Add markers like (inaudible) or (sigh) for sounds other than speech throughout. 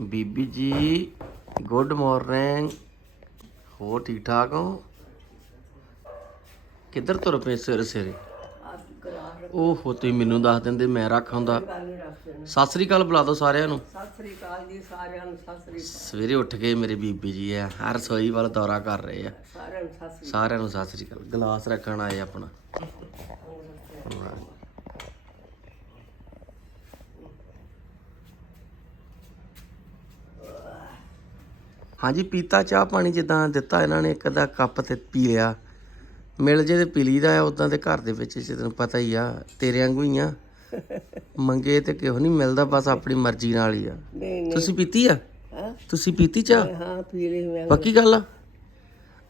ਬੀਬੀ ਜੀ, good morning. ਹੋਰ ਠੀਕ ਠਾਕ ਹੋ? ਕਿੱਧਰ ਤੁਰ ਪਏ ਸਵੇਰੇ ਸਵੇਰੇ? ਓਹੋ, ਤੁਸੀਂ ਮੈਨੂੰ ਦੱਸ ਦਿੰਦੇ, ਮੈਂ ਰੱਖ ਆਉਂਦਾ ਸਤਿ ਸ੍ਰੀ ਅਕਾਲ ਬੁਲਾ ਦਿਓ ਸਾਰਿਆਂ ਨੂੰ। ਸਤਿ ਸ੍ਰੀ ਅਕਾਲ ਜੀ ਸਾਰਿਆਂ ਨੂੰ ਸਤਿ ਸ੍ਰੀ ਅਕਾਲ ਸਵੇਰੇ ਉੱਠ ਕੇ ਮੇਰੇ ਬੀਬੀ ਜੀ ਆ ਹਰ ਰਸੋਈ ਵੱਲ ਦੌਰਾ ਕਰ ਰਹੇ ਆ। ਸਾਰਿਆਂ ਨੂੰ ਸਤਿ ਸ੍ਰੀ ਅਕਾਲ। ਗਲਾਸ ਰੱਖਣ ਆਏ ਆਪਣਾ। ਹਾਂਜੀ ਪੀਤਾ ਚਾਹ ਪਾਣੀ ਜਿੱਦਾਂ ਦਿੱਤਾ ਇਹਨਾਂ ਨੇ ਇੱਕ ਅੱਧਾ ਕੱਪ ਤੇ ਪੀ ਲਿਆ। ਮਿਲ ਜੇ ਤੇ ਪੀ ਲਈਦਾ ਆ ਉਦਾਂ ਦੇ ਘਰ ਦੇ ਵਿੱਚ ਜੇ ਤੈਨੂੰ ਪਤਾ ਹੀ ਆ ਤੇਰੇ ਵਾਂਗੂ ਹੀ ਆ। ਮੰਗੇ ਤੇ ਕਿਉਂ ਨਹੀਂ ਮਿਲਦਾ ਬਸ ਆਪਣੀ ਮਰਜ਼ੀ ਨਾਲ ਹੀ ਆ। ਨਹੀਂ ਨਹੀਂ। ਤੁਸੀਂ ਪੀਤੀ ਆ? ਹਾਂ। ਤੁਸੀਂ ਪੀਤੀ ਚਾਹ? ਹਾਂ ਪੀ ਲਈ ਮੈਂ। ਪੱਕੀ ਗੱਲ ਆ?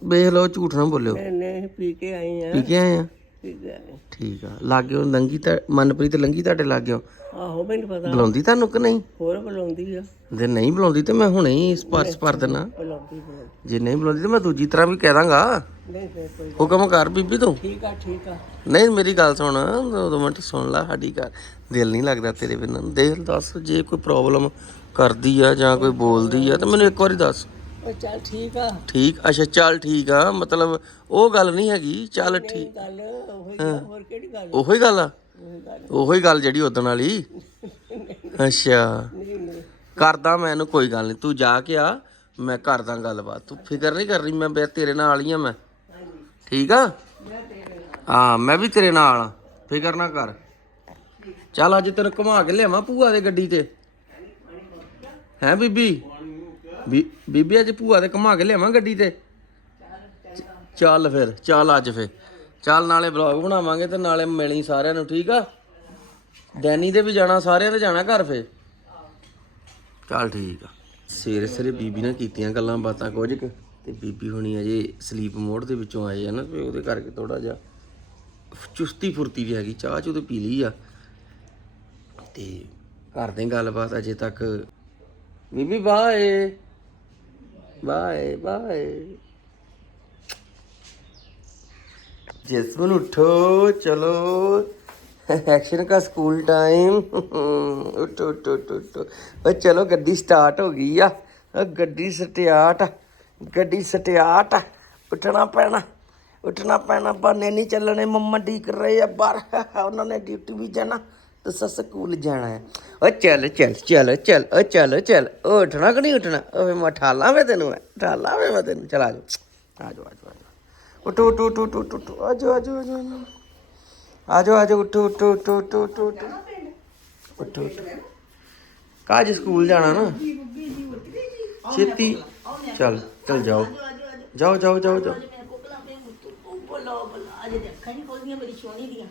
ਵੇਖ ਲਓ ਝੂਠ ਨਾ ਬੋਲਿਓ। ਨਹੀਂ, ਨਹੀਂ ਪੀ ਕੇ ਆਈ ਆ। ਪੀ ਕੇ ਆਏ ਆ। ਠੀਕ ਆ। ਲਾਗਿਓ ਲੰਗੀ ਤਾਂ ਮਨਪ੍ਰੀਤ ਲੰਗੀ ਤੁਹਾਡੇ ਲਾਗਿਓ ਆਹੋ ਮੈਨੂੰ ਪਤਾ। ਬੁਲਾਉਂਦੀ ਤੁਹਾਨੂੰ ਕਿ ਨਹੀਂ? ਹੋਰ ਬੁਲਾਉਂਦੀ ਆ। ਜੇ ਨਹੀਂ ਬੁਲਾਉਂਦੀ ਤੇ ਮੈਂ ਹੁਣੇ ਹੀ ਸਪਰਸ਼ ਕਰ ਦੇਣਾ ਬੁਲਾਉਂਦੀ ਜੇ ਨਹੀਂ ਬੁਲਾਉਂਦੀ ਤੇ ਮੈਂ ਦੂਜੀ ਤਰ੍ਹਾਂ ਵੀ ਕਹਿ ਦਾਂਗਾ। ਨਹੀਂ ਨਹੀਂ ਕੋਈ ਹੁਕਮ ਕਰ ਬੀਬੀ ਤੂੰ। ਠੀਕ ਆ ਠੀਕ ਆ। ਨਹੀਂ ਮੇਰੀ ਗੱਲ ਸੁਣ। ਦੋ ਮਿੰਟ ਸੁਣ ਲੈ ਸਾਡੀ ਗੱਲ। ਦਿਲ ਨਹੀਂ ਲੱਗਦਾ ਤੇਰੇ ਬਿਨਾਂ। ਦੇਖ ਦੱਸ ਜੇ ਕੋਈ ਪ੍ਰੋਬਲਮ ਕਰਦੀ ਆ ਜਾਂ ਕੋਈ ਬੋਲਦੀ ਆ ਤਾਂ ਮੈਨੂੰ ਇੱਕ ਵਾਰੀ ਦੱਸ। ਉਹ ਚੱਲ ਠੀਕ ਆ। ਠੀਕ ਅੱਛਾ ਚੱਲ ਠੀਕ ਆ। ਮਤਲਬ ਉਹ ਗੱਲ ਨਹੀਂ ਹੈਗੀ ਚੱਲ ਠੀਕ। ਗੱਲ ਉਹੀ ਆ, ਹੋਰ ਕਿਹੜੀ ਗੱਲ ਉਹੀ ਗੱਲ ਆ? ਉਹੀ ਗੱਲ ਉਹੀ ਗੱਲ ਜਿਹੜੀ ਉਦੋਂ ਵਾਲੀ? ਅੱਛਾ। ਨਹੀਂ ਨਹੀਂ। ਕਰਦਾ ਮੈਂ ਇਹਨੂੰ ਕੋਈ ਗੱਲ ਨਹੀਂ। ਤੂੰ ਜਾ ਕੇ ਆ ਮੈਂ ਕਰਦਾ ਗੱਲਬਾਤ। ਤੂੰ ਫਿਕਰ ਨਹੀਂ ਕਰਨੀ ਮੈਂ ਬੇ ਤੇਰੇ ਨਾਲ ਹੀ ਆ ਮੈਂ। ਠੀਕ ਆ? ਹਾਂ ਮੈਂ ਵੀ ਤੇਰੇ ਨਾਲ ਆ। ਫਿਕਰ ਨਾ ਕਰ। ਚੱਲ ਅੱਜ ਤੈਨੂੰ ਘੁਮਾ ਕੇ ਲਿਆਵਾਂ ਭੂਆ ਦੇ ਗੱਡੀ ਤੇ। ਹੈ ਬੀਬੀ? ਬੀ- ਬੀਬੀ ਅੱਜ ਭੂਆ ਦੇ ਘੁਮਾ ਕੇ ਲਿਆਵਾਂ ਗੱਡੀ ਤੇ? ਚੱਲ ਫਿਰ, ਚੱਲ ਅੱਜ ਫਿਰ। ਚੱਲ ਨਾਲੇ ਵਲੌਗ ਬਣਾਵਾਂਗੇ ਤੇ ਨਾਲੇ ਮਿਲੀ ਸਾਰਿਆਂ ਨੂੰ, ਠੀਕ ਆ? ਡੈਨੀ ਦੇ ਵੀ ਜਾਣਾ, ਸਾਰਿਆਂ ਦੇ ਜਾਣਾ ਘਰ ਫਿਰ? ਚੱਲ ਠੀਕ ਆ। ਸਵੇਰੇ ਸਵੇਰੇ ਬੀਬੀ ਨਾਲ ਕੀਤੀਆਂ ਗੱਲਾਂ ਬਾਤਾਂ ਕੁਝ ਕੁ, ਤੇ ਬੀਬੀ ਹੁਣੀ ਅਜੇ ਸਲੀਪ ਮੋਡ ਦੇ ਵਿੱਚੋਂ ਆਏ ਆ ਨਾ, ਤੇ ਉਹਦੇ ਕਰਕੇ ਥੋੜਾ ਜਿਹਾ ਚੁਸਤੀ ਫੁਰਤੀ ਵੀ ਹੈਗੀ, ਚਾਹ ਚੂ ਤੇ ਪੀ ਲਈ ਆ। ਤੇ ਕਰਦੇ ਗੱਲਬਾਤ ਅਜੇ ਤੱਕ। ਬੀਬੀ, ਬਾਏ। Bye bye. ਜੈਸਮਨ, ਉਠੋ, ਚਲੋ। ਐਕਸ਼ਨ ਦਾ ਸਕੂਲ ਟਾਈਮ। ਉਠੋ ਉਠੋ ਉਠੋ ਓ ਚਲੋ, ਗੱਡੀ ਸਟਾਰਟ ਹੋ ਗਈ ਆ। ਗੱਡੀ ਸਟਿਆਟ ਗੱਡੀ ਸਟਿਆਟ ਉੱਠਣਾ ਪੈਣਾ ਉੱਠਣਾ ਪੈਣਾ। ਬਾਨੇ ਨਹੀਂ ਚੱਲਣੇ, ਮੰਮਾ ਡੀ ਕਰ ਰਹੇ ਆ ਬਾਹਰ। ਉਹਨਾਂ ਨੇ ਡਿਊਟੀ ਵੀ ਜਾਣਾ। ਤੁਸਾਂ ਸਕੂਲ ਜਾਣਾ ਹੈ। ਓ ਚੱਲ ਚੱਲ ਚੱਲ ਚੱਲ ਓ ਚੱਲ ਚੱਲ ਓ ਉੱਠਣਾ ਕਿ ਨਹੀਂ ਉੱਠਣਾ? ਓਏ ਮੈਂ ਠਾਲਾਂ ਵੇ ਤੈਨੂੰ ਮੈਂ ਠਾਲਾਂ ਲਾਂ ਮੈਂ ਤੈਨੂੰ। ਚਲ ਆ ਜਾ ਆ ਜਾ ਆ ਜਾ ਟੂ ਟੂ ਟੂ ਟੂ ਉਠੋ ਆ ਜਾ ਆ ਜਾ ਆ ਜਾ ਆ ਜਾ ਆ ਜਾ ਉਠੋ ਉਠੋ ਉਠੋ ਉਠੋ ਉਠੋ ਉਠੋ। ਉਠੋ ਕਾਜ ਸਕੂਲ ਜਾਣਾ ਨਾ? ਛੇਤੀ। ਚੱਲ ਚੱਲ ਜਾਓ। ਜਾਓ ਜਾਓ ਜਾਓ ਜਾਓ। ਬੋਲੋ ਬੋਲੋ ਅੱਜ ਦੇਖਾਂ ਨਹੀਂ ਖੋਲਦੀਆਂ, ਮੇਰੀ ਸੋਹਣੀ ਦੀਆਂ।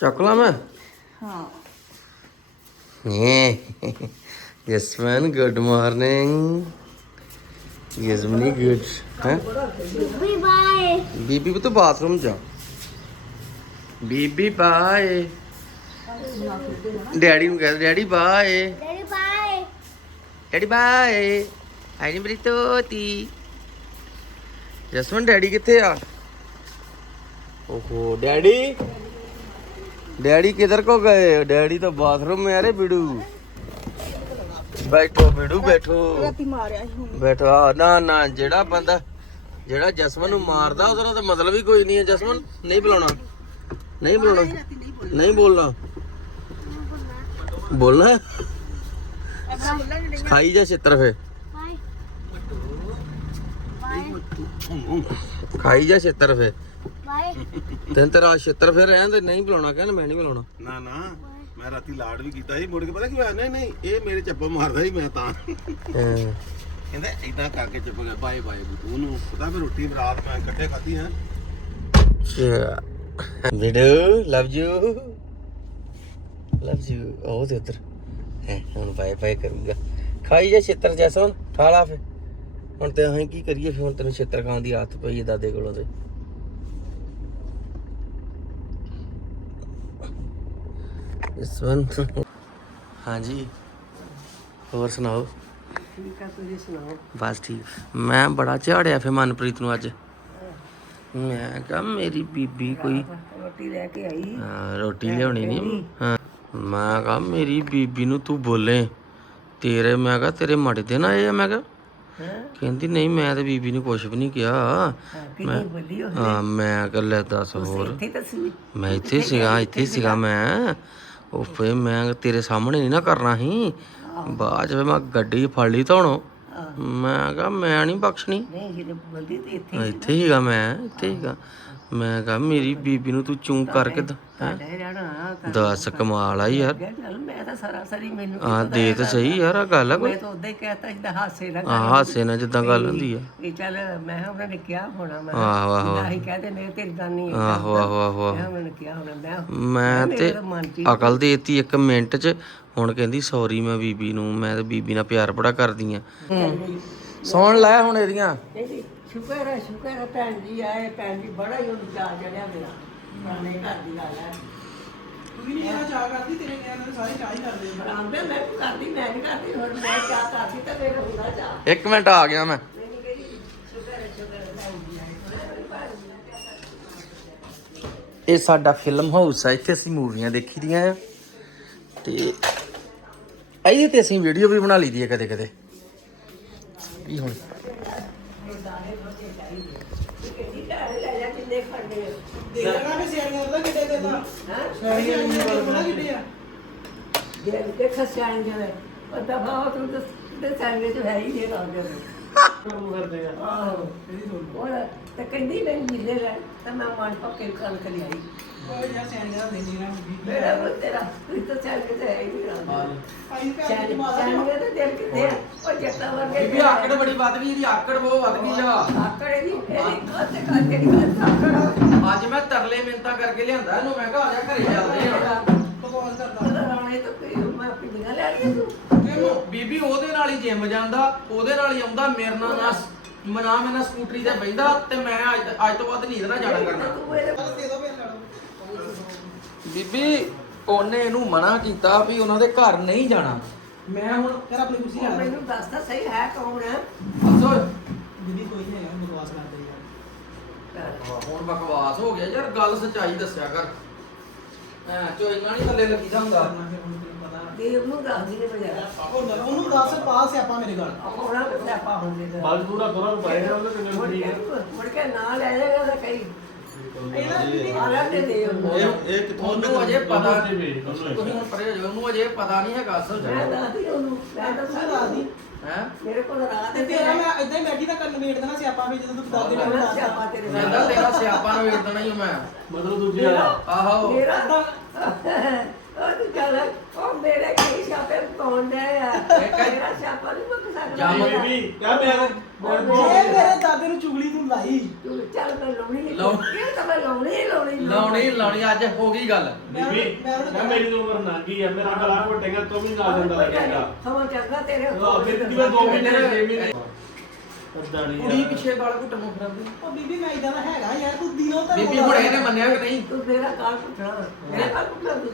ਚੱਕ ਲਾ ਮੈਂ? ਹਾਂ। ਯਸਮਨ ਗੁੱਡ ਮਾਰਨਿੰਗ ਯਸਮਨੀ ਗੁੱਡ ਹੈ? ਬੀ ਬਾਏ। ਬੀਬੀ ਵੀ ਤੂੰ ਬਾਥਰੂਮ ਜਾ ਬੀਬੀ ਬਾਏ। ਡੈਡੀ ਨੂੰ ਕਹਿ daddy bye. Daddy bye. Daddy bye. ਆਈ ਨੀ ਮੇਰੀ ਤੋਤੀ। ਜਸਵੰਤ ਡੈਡੀ ਕਿੱਥੇ ਆ? ਓਹੋ ਡੈਡੀ? ਡੈਡੀ ਕਿਧਰ ਕੋ ਗਏ? ਡੈਡੀ ਤਾਂ ਬਾਥਰੂਮ ਮੇ ਆ ਬਿੜੂ। ਬੈਠੋ ਬਿੜੂ ਬੈਠੋ। ਬੈਠੋ ਆ, ਨਾ ਨਾ ਜਿਹੜਾ ਬੰਦਾ ਜਿਹੜਾ ਜਸਵੰਤ ਨੂੰ ਮਾਰਦਾ ਉਹਦਾ ਤਾਂ ਮਤਲਬ ਹੀ ਕੋਈ ਨਹੀਂ ਹੈ। ਜਸਵੰਤ ਨਹੀਂ ਬੁਲਾਉਣਾ। ਨਹੀਂ ਬੁਲਾਉਣਾ। ਨਹੀਂ ਬੋਲਣਾ। ਬੋਲਣਾ। ਖਾਈ ਜਾ ਛਿੱਤਰ ਫੇ ਖਾਈ ਜਾ ਛਿੱਤਰ ਫੇ ਬਾਏ। ਤੈਨੂੰ ਤੇਰਾ ਛਿੱਤਰ ਫੇ ਰਹਿਣ ਦੇ ਨਹੀਂ ਬੁਲਾਉਣਾ ਕਹਿੰਦਾ ਮੈਂ ਨਹੀਂ ਬੁਲਾਉਣਾ। ਨਾ ਨਾ ਮੈਂ ਰਾਤੀ ਲਾਡ ਵੀ ਕੀਤਾ ਸੀ ਮੁੜ ਕੇ ਪਤਾ ਕੀ ਹੋਇਆ? ਨਹੀਂ ਨਹੀਂ ਇਹ ਮੇਰੇ ਚੱਪਾ ਮਾਰਦਾ ਸੀ ਮੈਂ ਤਾਂ। ਹਾਂ। ਕਹਿੰਦਾ ਇਦਾਂ ਕਰਕੇ ਚੁੱਪ ਗਿਆ ਬਾਏ ਬਾਏ ਬੁੱਤੂ। ਉਹਨੂੰ ਪਤਾ ਫਿਰ ਰੋਟੀ ਰਾਤ ਮੈਂ ਇਕੱਠੇ ਖਾਧੀ ਹੈ। ਅੱਛਾ। ਵੀਡੂ ਲਵ ਯੂ ਲਵ ਯੂ ਉਹ ਤੇ ਉਧਰ। ਹੈ ਹੁਣ ਬਾਏ ਬਾਏ ਕਰੂਗਾ। ਖਾਈ ਜਾ ਛਿੱਤਰ ਜੈਸਨ ਠਾਲਾ ਫੇ ਹੁਣ ਤੇ ਅਸੀਂ ਕੀ ਕਰੀਏ? ਫਿਰ ਹੁਣ ਤੈਨੂੰ ਛਿੱਤਰ ਖਾਣ ਦੀ ਆਦਤ ਪਈ ਹੈ ਦਾਦੇ ਕੋਲੋਂ ਤੇ। ਇਸ ਵਨ ਹਾਂਜੀ ਹੋਰ ਸੁਣਾਓ? ਠੀਕ ਆ ਤੁਸੀਂ ਸੁਣਾਓ? ਬਸ ਠੀਕ। ਮੈਂ ਬੜਾ ਝਾੜਿਆ ਫੇ ਮਨਪ੍ਰੀਤ ਨੂੰ ਅੱਜ। ਮੈਂ ਕਿਹਾ ਮੇਰੀ ਬੀਬੀ ਕੋਈ ਰੋਟੀ ਲੈ ਕੇ ਆਈ। ਹਾਂ, ਰੋਟੀ ਲਿਆਉਣੀ ਨਹੀਂ। ਹਾਂ। ਮੈਂ ਕਹਾ ਮੇਰੀ ਬੀਬੀ ਨੂੰ ਤੂੰ ਬੋਲੇ। ਤੇਰੇ ਮੈਂ ਕਹਾ ਤੇਰੇ ਮਾੜੇ ਦਿਨ ਆਏ ਆ ਮੈਂ ਕਹਾ। ਕਹਿੰਦੀ ਨਹੀਂ ਮੈਂ ਤੇ ਬੀਬੀ ਨੂੰ ਕੁਝ ਵੀ ਨਹੀਂ ਕਿਹਾ। ਹਾਂ ਮੈਂ ਕਿਹਾ ਲੈ ਦੱਸ ਹੋਰ। ਮੈਂ ਇੱਥੇ ਸੀਗਾ ਇੱਥੇ ਸੀਗਾ ਮੈਂ। ਉਹ ਫੇ ਮੈਂ ਤੇਰੇ ਸਾਹਮਣੇ ਨਹੀਂ ਨਾ ਕਰਨਾ ਸੀ। ਬਾਅਦ ਚ ਫਿਰ ਮੈਂ ਗੱਡੀ ਫੜ ਲਈ ਧੋਣੋ ਮੈਂ ਕਿਹਾ ਮੈਂ ਨਹੀਂ ਬਖਸ਼ਣੀ। ਨਹੀਂ ਜਿਹੜੇ ਬੋਲਦੀ ਤੇ ਇੱਥੇ ਇੱਥੇ ਹੀਗਾ ਮੈਂ ਇੱਥੇ ਹੀਗਾ ਮੈਂ ਕਿਹਾ ਮੇਰੀ ਬੀਬੀ ਨੂੰ ਤੂੰ ਚੂੰ ਕਰਕੇ ਦ- ਰਹਿਣਾ ਤਾਂ ਦੱਸ ਕਮਾਲ ਆ ਯਾਰ। ਮੈਂ ਤਾਂ ਸਾਰਾ ਸਾਰੀ ਮੈਨੂੰ ਆ ਦੇ ਤਾਂ ਸਹੀ ਯਾਰ ਆ ਗੱਲ ਆ ਕੋਈ। ਮੈਂ ਤਾਂ ਉਦਾਂ ਹੀ ਕਹਿਤਾ ਜਿੱਦਾਂ ਹਾਸੇ ਨਾਲ ਆ ਹਾਸੇ ਨਾਲ ਜਿੱਦਾਂ ਗੱਲ ਹੁੰਦੀ ਆ। ਚੱਲ ਮੈਂ ਕਿਹਾ ਉਹਨਾਂ ਨੇ ਕਿਹਾ ਹੋਣਾ ਮੈਂ ਆਹੋ ਆਹੋ ਨਹੀਂ ਕਹਦੇ ਨੇ ਤੇਰੀ ਦਾਨੀ ਹੈ ਆਹੋ ਆਹੋ ਆਹੋ ਮੈਂ ਉਹਨਾਂ ਨੇ ਕਿਹਾ ਹੋਣਾ ਮੈਂ ਮੈਂ ਤੇ ਮੇਰਾ ਮਨ ਚ ਅਕਲ ਦੇਤੀ ਇੱਕ ਮਿੰਟ ਚ ਹੁਣ ਕਹਿੰਦੀ ਸੌਰੀ ਮੈਂ ਬੀਬੀ ਨੂੰ ਮੈਂ ਤੇ ਬੀਬੀ ਨਾਲ ਪਿਆਰ ਬੜਾ ਕਰਦੀ ਆ। ਸੁਣ ਲੈ ਹੁਣ ਇਹਦੀਆਂ? ਸ਼ੁਕਰ ਹੈ ਸ਼ੁਕਰ ਹੈ ਭੈਣ ਜੀ ਆਏ ਭੈਣ ਜੀ ਬੜਾ ਹੀ ਉਹਨੂੰ ਚਾਹ ਜੜਿਆ ਮੇਰਾ ਸਾਨੇ ਘਰ ਦੀ ਗੱਲ ਹੈ। ਤੂੰ ਨਹੀਂ ਇਹ ਚਾਹ ਕਰਦੀ ਤੇਰੇ ਕਹਿੰਦੇ ਸਾਰੇ ਚਾਹ ਹੀ ਕਰਦੇ ਬਰਾਂਦੇ ਮੈਂ ਵੀ ਕਰਦੀ ਮੈਂ ਨਹੀਂ ਕਰਦੀ ਹੁਣ ਮੈਂ ਚਾਹ ਕਰਦੀ ਤਾਂ ਮੇਰੇ ਹੁੰਦਾ ਚਾਹ ਇੱਕ ਮਿੰਟ ਆ ਗਿਆ ਮੈਂ। ਮੈਨੂੰ ਕਹਿੰਦੀ ਸ਼ੁਕਰ ਹੈ ਸ਼ੁਕਰ ਹੈ ਭੈਣ ਜੀ ਆਏ। ਇਹ ਸਾਡਾ ਫਿਲਮ ਹਾਊਸ ਆ ਇੱਥੇ ਅਸੀਂ ਮੂਵੀਆਂ ਦੇਖੀ ਦੀਆਂ ਆ। ਤੇ ਇਹਦੇ ਤੇ ਅਸੀਂ ਵੀਡੀਓ ਵੀ ਬਣਾ ਲਈਦੀ ਹੈ ਕਦੇ ਕਦੇ ਕੀ ਹੁਣ ਕਿੱਡੀ ਘਰ ਲੈ ਜਾ ਕਿੰਨੇ ਖੜਨੇ ਦੇਖਣਾ ਵੀ ਸਿਆਣੀਆਂ ਦਾ ਕਿੱਡੇ ਦੇ ਤਾਂ। ਹਾਂ ਸਿਆਣੀਆਂ ਦੇ ਬੜਾ ਕਿੱਡੇ ਆ। ਜੇ ਦੇਖ ਸਿਆਣ ਜਵੇ ਉਹ ਦਫਾ ਹੋ ਤੂੰ ਤੇ ਸੰਗੇ ਚ ਹੈ ਹੀ ਨਹੀਂ ਲਾਉਂਦੇ ਕੰਮ ਕਰਦੇ ਆ। ਆਹੋ। ਉਹ ਤੇ ਕਹਿੰਦੀ ਨਹੀਂ ਮਿਲੇ ਲੈ ਤਾਂ ਮੈਂ ਮਨ ਪੱਕੇ ਗੱਲ ਕਰੀ ਆਈ ਉਹ ਯਾਰ ਸਿਆਣੀਆਂ ਦਾ ਦੇਣੀ ਨਾ ਮੇਰਾ ਉਹ ਤੇਰਾ ਤੂੰ ਤਾਂ ਸੰਗੇ ਚ ਹੈ ਹੀ ਨਹੀਂ ਲਾਉਂਦੇ ਆਈ ਭੈਣ ਦੀ ਮਾਤਾ ਸੰਗੇ ਤੇ ਦਿਲ ਕਿੱਥੇ ਆ? ਉਹ ਜੱਟਾਂ ਵਰਗੇ ਬੀਬੀ ਆਕੜ ਬੜੀ ਵੱਧ ਗਈ ਇਹਦੀ ਆਕੜ ਬਹੁਤ ਵੱਧ ਗਈ ਆ। ਆਕੜੇ ਦੀ ਇਹਦੀ ਕੱਤ ਕੱਤ ਦੀ ਕੱਤ ਆਕੜਾ ਅੱਜ ਮੈਂ ਤਰਲੇ ਮਿੰਤਾ ਕਰਕੇ ਲਿਆਂਦਾ ਇਹਨੂੰ ਮੈਂ ਕਿਹਾ ਆ ਜਾ ਘਰੇ ਚੱਲਦੇ ਆ। ਬਕਵਾਸ ਕਰਦਾ। ਰਾਣੇ ਤਾਂ ਕੋਈ ਮੈਂ ਪਿੰਡੀਆਂ ਲੈ ਲਈਆਂ ਤੂੰ। ਇਹਨੂੰ ਬੀਬੀ ਉਹਦੇ ਨਾਲ ਹੀ ਜਿਮ ਜਾਂਦਾ ਉਹਦੇ ਨਾਲ ਹੀ ਆਉਂਦਾ ਮੇਰੇ ਨਾਲ ਨਾ ਮਨਾ ਮੈਂ ਨਾ ਸਕੂਟਰੀ ਤੇ ਬੈਂਦਾ ਤੇ ਮੈਂ ਅੱਜ ਅੱਜ ਤੋਂ ਬਾਅਦ ਨਹੀਂ ਇਹਦੇ ਨਾਲ ਜਾਣਾ ਕਰਨਾ। ਦੇ ਦੋ ਬੀਬੀ ਉਹਨੇ ਇਹਨੂੰ ਮਨਾ ਕੀਤਾ ਵੀ ਉਹਨਾਂ ਦੇ ਘਰ ਨਹੀਂ ਜਾਣਾ। ਮੈਂ ਹੁਣ ਯਾਰ ਆਪਣੀ ਕੁਰਸੀ ਉਹ ਮੈਨੂੰ ਦੱਸ ਤਾਂ ਸਹੀ ਹੈ ਕੌਣ ਹੈ? ਅਸੋ ਦੀਦੀ ਕੋਈ ਨਹੀਂ ਹੈਗਾ ਬਕਵਾਸ ਕਰਦੇ ਯਾਰ। ਹੁਣ ਬਕਵਾਸ ਹੋ ਗਿਆ ਯਾਰ ਗੱਲ ਸੱਚਾਈ ਦੱਸਿਆ ਕਰ। ਐ ਚੋਈ ਨਾਲ ਨਹੀਂ ਥੱਲੇ ਲੱਗੀ ਜਾਂਦਾ ਕਰਨਾ ਫਿਰ ਹੁਣ। ਦੱਸ ਦੀ ਉਹਨੂੰ ਦੱਸ ਮੇਰੇ ਗੱਲ ਆਪਣਾ ਸਿਆਪਾ ਹੁੰਦੇ ਦਾ ਬਾਲ ਪੂਰਾ ਦੋਰਾ ਨੂੰ ਪਾਏ ਨੇ ਉਹਦੇ ਕਿੰਨੇ ਮੁੜ ਠੀਕ ਕੇ ਹੈ ਮੁੜ ਕੇ ਨਾ ਲੈ ਜਾਏਗਾ ਤਾਂ ਕਈ। ਇਹਨਾਂ ਦੀਦੀ ਆਲਾ ਦੇ ਦੇ ਉਹਨੂੰ। ਇਹ ਇਹ ਕਿੱਥੋਂ ਉਹਨੂੰ ਅਜੇ ਪਤਾ ਦੋਨੋਂ ਤੇ ਵੀ, ਦੋਨੋਂ ਤੁਸੀਂ ਹੁਣ ਪਰੇ ਹੋ ਜਾਓ ਉਹਨੂੰ ਅਜੇ ਪਤਾ ਨਹੀਂ ਹੈਗਾ ਅਸਲ ਮੈਂ ਚ ਦੱਸਦੀ ਉਹਨੂੰ ਮੈਂ ਤਾਂ ਸਾਰਾ ਦੀ ਹੈ? ਮੇਰੇ ਕੋਲ ਰਾਤ ਤੇ ਤੇਰਾ ਮੈਂ ਇਦਾਂ ਹੀ ਮੈਗੀ ਦਾ ਕੰਨ ਵੇਟ ਦੇਣਾ ਸਿਆਪਾ ਵੀ ਜਦੋਂ ਤੂੰ ਦਾਦੀ ਨੂੰ ਮੈਂ ਦੱਸਦਾ ਸਿਆਪਾ ਤੇਰੇ ਕਹਿੰਦਾ ਤੇਰਾ ਸਿਆਪਾ ਨੂੰ ਵੇਚ ਦੇਣਾ ਹੀ ਮੈਂ। ਮਤਲਬ ਦੂਜੇ ਆ ਆਹੋ। ਮੇਰਾ (laughs) ਉਹ ਤੂੰ ਚੱਲ ਉਹ ਮੇਰੇ ਕੀ ਸਿਆਪੇ ਪਾਉਂਦੇ ਆ। ਮੇਰਾ ਸਿਆਪਾ ਨਹੀਂ ਮੁੱਕ ਸਕਦਾ ਜੰਮ ਬੀਬੀ ਕਹ ਮੈਂ ਮੈਂ ਇਹ ਮੇਰੇ ਦਾਦੇ ਨੂੰ ਚੁਗਲੀ ਤੂੰ ਲਾਈ। ਤੂੰ ਚੱਲ ਮੈਂ ਲਾਉਣੀ ਲਾਉ- ਇਹ ਤਾਂ ਮੈਂ ਲਾਉਣੀ ਹੀ ਲਾਉਣੀ ਲਾਉਣੀ ਲਾਉਣੀ ਅੱਜ ਹੋ ਗਈ ਗੱਲ। ਬੀਬੀ ਮੈਂ ਮੇਰੀ ਤਾਂ ਉਮਰ ਨਾਂਗੀ ਆ ਮੇਰਾ ਗਲਾ ਘੋਟੇਗਾ ਤੂੰ ਵੀ ਨਾਲ ਜਾਂਦਾ ਲੱਗੇਗਾ ਸਮਾਂ ਚੰਗਾ ਤੇਰੇ ਉਹ ਫਿਰ ਕਿਵੇਂ ਦੋ ਮਹੀਨੇ ਦੇ ਛੇ ਮਹੀਨੇ ਅੱਦਾ ਨਹੀਂ ਕੁੜੀ ਪਿੱਛੇ ਗਲ ਘੁੱਟ ਨੂੰ ਫਿਰਦੀ। ਉਹ ਬੀਬੀ ਮੈਂ ਇਦਾਂ ਦਾ ਹੈਗਾ ਯਾਰ ਤੂੰ ਦਿਨੋਂ ਤਾਂ ਬੀਬੀ ਹੁਣ ਇਹਨੇ ਮੰਨਿਆ ਕਿ ਨਹੀਂ? ਤੂੰ ਮੇਰਾ ਕਾਲ ਪੁੱਛਣਾ ਮੇਰਾ ਕਾਲ ਪੁੱਛਣਾ ਤੂੰ।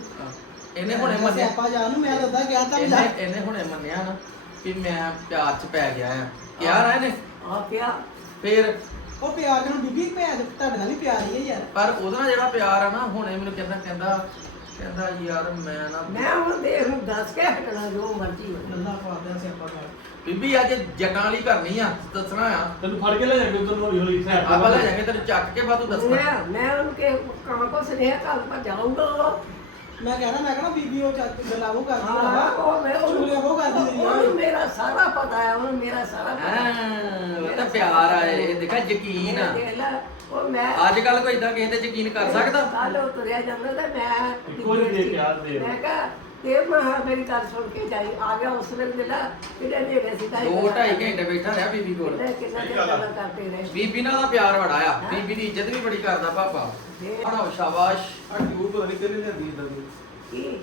ਇਹਨੇ ਹੁਣੇ ਮੰਨਿਆ। ਸਿਆਪਾ ਜਾਨ ਨੂੰ ਮੈਂ ਦੱਸਦਾ ਗਿਆ ਤਾਂ ਜਾ। ਇਹਨੇ ਇਹਨੇ ਹੁਣੇ ਮੰਨਿਆ ਨਾ ਕਿ ਮੈਂ ਪਿਆਰ ਚ ਪੈ ਗਿਆ ਆ। ਕਿਹਾ ਨਾ ਇਹਨੇ? ਆ ਕਿਆ ਫੇਰ? ਉਹ ਪਿਆਰ ਨੂੰ ਬੀਬੀ ਭੈਣ ਤੁਹਾਡੇ ਨਾਲ ਹੀ ਪਿਆਰ ਹੀ ਹੈ ਯਾਰ। ਪਰ ਉਹਦੇ ਨਾਲ ਜਿਹੜਾ ਪਿਆਰ ਆ ਨਾ ਹੁਣੇ ਮੈਨੂੰ ਕਹਿੰਦਾ ਕਹਿੰਦਾ ਕਹਿੰਦਾ ਯਾਰ ਮੈਂ ਨਾ ਮੈਂ ਹੁਣ ਦੇਖ ਨੂੰ ਦੱਸ ਕੇ ਹਟਣਾ ਜੋ ਮਰਜ਼ੀ ਹੋਵੇ। ਗੱਲਾਂ ਪਾਉਂਦਾ ਸਿਆਪਾ ਕਰ। ਬੀਬੀ ਅੱਜ ਜੱਟਾਂ ਵਾਲੀ ਕਰਨੀ ਆ ਦੱਸਣਾ ਆ। ਤੈਨੂੰ ਫੜ ਕੇ ਲੈ ਜਾਗੇ ਉਧਰ ਨੂੰ ਹੌਲੀ ਹੌਲੀ ਸੈਟ ਆਪਾਂ ਲੈ ਜਾਾਂਗੇ ਤੈਨੂੰ ਚੱਕ ਕੇ ਬਾਅਦ ਤੂੰ ਦੱਸਣਾ। ਮੈਂ ਮੈਂ ਉਹਨੂੰ ਕਿ ਕਾਂ ਕੋ ਸੁਨੇਹਾ ਕੱਲ ਪਰ ਜਾਊਂਗਾ ਮੈਂ ਕਹਿਣਾ ਮੈਂ ਕਹਿਣਾ ਬੀਬੀ ਉਹ ਚੱਕ ਗੱਲਾਂ ਉਹ ਕਰਦੀ ਹਾਂ ਉਹ ਮੈਂ ਚੁਗਲੀਆਂ ਉਹ ਕਰਦੀ ਤੇਰੀ ਉਹਨੂੰ ਮੇਰਾ ਸਾਰਾ ਪਤਾ ਹੈ ਉਹਨੂੰ ਮੇਰਾ ਸਾਰਾ ਪਤਾ ਹੈ। ਹਾਂ ਉਹ ਤਾਂ ਪਿਆਰ ਆ ਇਹ ਦੇਖਾ ਯਕੀਨ ਆ ਦੇਖ ਲੈ, ਉਹ ਮੈਂ ਅੱਜ ਕੱਲ ਕੋਈ ਇਦਾਂ ਕਿਸੇ ਤੇ ਯਕੀਨ ਕਰ ਸਕਦਾ ਕੱਲ ਉਹ ਤੁਰਿਆ ਜਾਂਦਾ ਤੇ ਮੈਂ ਜਿਹੀ ਦੇ ਆ ਦੇ। ਮੈਂ ਕਿਹਾ ਇਹ ਮਹਾ ਮੇਰੀ ਗੱਲ ਸੁਣ ਕੇ ਜਾਈ ਆ ਗਿਆ ਉਸ ਵੇਲੇ ਮਿਲਾ ਕਿਹੜੇ ਨੇੜੇ ਸੀ ਢਾਈ ਦੋ ਢਾਈ ਘੰਟੇ ਬੈਠਾ ਰਿਹਾ ਬੀਬੀ ਕੋਲ। ਕਿੰਨਾ ਕਿੰਨਾ ਚਿਰ ਗੱਲਾਂ ਕਰਦੇ ਰਹੇ। ਬੀਬੀ ਨਾਲ ਦਾ ਪਿਆਰ ਬੜਾ ਆ। ਬੀਬੀ ਦੀ ਇੱਜ਼ਤ ਵੀ ਬੜੀ ਕਰਦਾ ਪਾਪਾ। ਹਣੋ ਸ਼ਾਬਾਸ਼। ਆ ਟਿਊਬ ਪਤਾ ਨਹੀਂ ਕਿੰਨੇ ਲਿਆਂਦੀ ਇਦਾਂ ਦੀ। ਕੀ?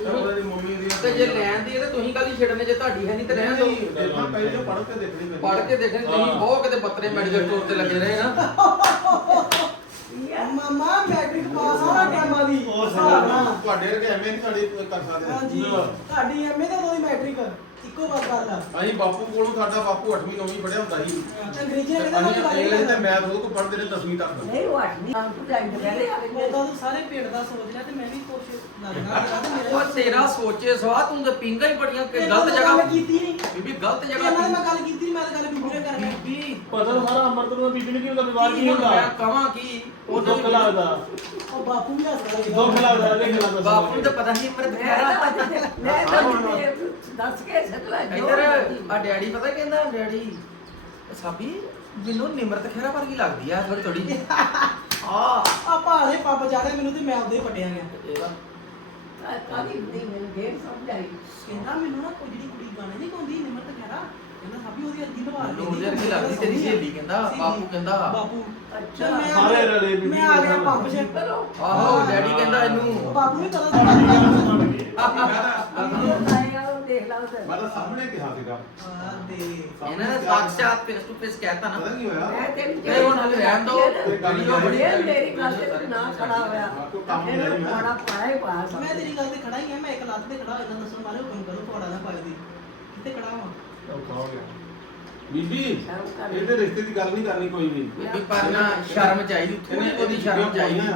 ਉਹਨਾਂ ਦੀ ਮੰਮੀ ਦੀ ਤੇ ਜੇ ਲੈਣ ਦੀ ਹੈ ਤੇ ਤੁਸੀਂ ਕਾਹਦੀ ਛੱਡਨੇ ਜੇ ਤੁਹਾਡੀ ਹੈ ਨਹੀਂ ਤੇ ਰਹਿਣ ਦਿਓ। ਪਹਿਲੇ ਪੜ੍ਹ ਕੇ ਦੇਖਣੀ ਪੈਂਦੀ ਪੜ ਕੇ ਦੇਖਣ ਤੁਸੀਂ ਬਹੁਤ ਕਿਤੇ ਬੱਤਰੇ ਮੈਡੀਕਲ ਸਟੋਰ ਤੇ ਲੱਗੇ ਰਹੇ ਨਾ। (laughs) ਮਾਮਾ ਮੈਟ੍ਰਿਕ ਪਾਸ ਆ ਟਾਈਮਾਂ ਦੀ ਉਹ ਹਿਸਾਬ ਨਾਲ। ਤੁਹਾਡੇ ਵਰਗੇ ਐਵੇਂ ਨਹੀਂ ਸਾਡੀ ਕਰ ਸਕਦੇ। ਹਾਂਜੀ ਤੁਹਾਡੀ ਐਮਏ ਤੇ ਉਹਦੀ ਮੈਟ੍ਰਿਕ ਇੱਕੋ ਬਸ ਗੱਲ ਆ। ਅਸੀਂ ਬਾਪੂ ਕੋਲੋਂ ਸਾਡਾ ਬਾਪੂ 8ਵੀਂ 9ਵੀਂ ਪੜਿਆ ਹੁੰਦਾ ਸੀ। ਤੇ ਅੰਗਰੇਜ਼ੀ ਤੇ ਕਹਿੰਦੇ ਮੈਂ ਅਸੀਂ ਗੱਲ ਇੰਗਲਿਸ਼ ਤੇ ਨਹੀਂ ਮੈਥ ਉਹ ਕੋ ਪੜ੍ਹਦੇ ਰਹੇ 10ਵੀਂ ਤੱਕ। ਨਹੀਂ ਉਹ ਅੱਠਵੀਂ ਤੋਂ ਜਾਈ ਤੇ ਪਹਿਲੇ ਆ ਗਏ ਉਦੋਂ ਤਾਂ ਸਾਰੇ ਪਿੰਡ ਦਾ ਸੋਚ ਲਿਆ ਤੇ ਮੈਂ ਵੀ ਮੇਰਾ ਉਹ ਤੇਰਾ ਸੋਚੇ ਸਵਾ ਤੂੰ ਤੇ ਪਿੰਗਾ ਹੀ ਬੜੀਆਂ ਕਿ ਗਲਤ ਮੈਂ ਜਗ੍ਹਾ ਕੀਤੀ ਨਹੀਂ। ਬੀਬੀ ਗਲਤ ਇਹਨਾਂ ਜਗ੍ਹਾ ਨਾਲ ਮੈਂ ਗੱਲ ਕੀਤੀ ਮੈਂ ਤਾਂ ਗੱਲ ਬੀਬੀ ਨਾਲ ਕਰ ਬੀਬੀ। ਪਤਾ ਸਾਰਾ ਅਮਰਤ ਨੂੰ ਬੀਬੀ ਨੂੰ ਕੀ ਹੁੰਦਾ ਵਿਵਾਦ ਕੀ ਮੈਂ ਹੁੰਦਾ? ਕਹਾਂ ਕੀ? ਉਹ ਦੁੱਖ ਲੱਗਦਾ। ਉਹ ਬਾਪੂ ਵੀ ਹੱਸਦਾ ਸੀ। ਦੁੱਖ ਲੱਗਦਾ ਦੇਖ ਲੱਗਦਾ। ਬਾਪੂ ਨੂੰ ਤਾਂ ਪਤਾ ਨਹੀਂ ਮਰਦ ਮੈਂ ਖੈਰਾ ਤਾਂ ਅੱਜ ਤੇ- ਮੈਂ ਤਾਂ ਜਿੱਥੇ ਦੱਸ ਕੇ ਸਕਲਾ ਇੱਧਰ ਆ ਡੈਡੀ ਪਤਾ ਕਹਿੰਦਾ ਡੈਡੀ ਸਾਬੀ ਮੈਨੂੰ ਨਿਮਰਤ ਖੈਰਾ ਵਰਗੀ ਲੱਗਦੀ ਆ ਥੋੜੀ ਥੋੜੀ ਆ ਆ ਭਾਲੇ ਪੱਪ ਚਾੜਿਆ ਮੈਨੂੰ ਤੇ ਮੈਂ ਉਹਦੇ ਪਟਿਆ ਗਿਆ। ਕਾਦੀ ਨਹੀਂ ਮੈਨੂੰ ਫੇਰ ਸਮਝ ਆਈ ਕਹਿੰਦਾ ਮੈਨੂੰ ਨਾ ਕੋਈ ਜਿਹੜੀ ਕੁੜੀ ਗਾਣੇ ਨਹੀਂ ਗਾਉਂਦੀ ਨਿਮਰਤ ਖਹਿਰਾ ਕਹਿੰਦਾ ਸਾਬੀ ਉਹਦੀ ਅੱਧੀ ਲਵਾ ਮੈਨੂੰ ਉਹਦੀ ਅੱਧੀ ਲੱਗਦੀ, ਤੇਰੀ ਸਹੇਲੀ ਕਹਿੰਦਾ, ਬਾਪੂ ਕਹਿੰਦਾ। ਬਾਪੂ ਅੱਛਾ। ਮੈਂ ਸਾਰੇ ਰਲੇ ਵੀ ਮੈਂ ਆ ਗਿਆ ਪੰਪ 'ਚ ਕਰੋ ਆਹੋ ਡੈਡੀ ਕਹਿੰਦਾ ਇਹਨੂੰ। ਬਾਪੂ ਨੂੰ ਪਤਾ ਸੀ ਆਇਆ ਉਹ ਦੇਖ ਲਾ ਉਧਰ ਮੈਂ ਤਾਂ ਸਾਹਮਣੇ ਕਿਹਾ ਸੀਗਾ। ਆ ਦੇ ਇਹਨਾਂ ਨੇ ਸਾਕਸ਼ਾਤ ਫੇਸ ਟੂ ਫੇਸ ਕਹਿਤਾ ਨਾ। ਪਤਾ ਨਹੀਂ ਹੋਇਆ? ਮੈਂ ਤੈਨੂੰ ਨਹੀਂ, ਹੁਣ ਹਲੇ ਰਹਿਣ ਦਿਓ। ਵੀਡੀਓ ਬੜੀ ਇਹ ਮੇਰੀ ਗੱਲ ਤੇ ਨਾ ਖੜਾ ਹੋਇਆ। ਮੈਂ। ਬੜਾ ਪਾਇਆ ਹੀ। ਪਾਸ ਮੈਂ ਤੇਰੀ ਗੱਲ ਤੇ ਖੜਾ ਹੀ ਆ ਮੈਂ ਇੱਕ ਲੱਤ ਤੇ ਖੜਾ ਇਹਨਾਂ ਦੱਸਣ ਮਾਰੇ ਹੁਕਮ ਕਰੋ ਫੋੜਾ ਨਾ ਪਾਈ ਦੀ ਕਿੱਥੇ ਖੜਾ ਹਾਂ ਬੀਬੀ ਇਹਦੇ ਰਿਸ਼ਤੇ ਦੀ ਗੱਲ ਨਹੀਂ ਕਰਨੀ ਕੋਈ ਵੀ। ਬੀਬੀ ਪਰ ਨਾ ਸ਼ਰਮ ਚਾਹੀਦੀ ਥੋੜੀ ਬਹੁਤੀ ਸ਼ਰਮ ਚਾਹੀਦੀ।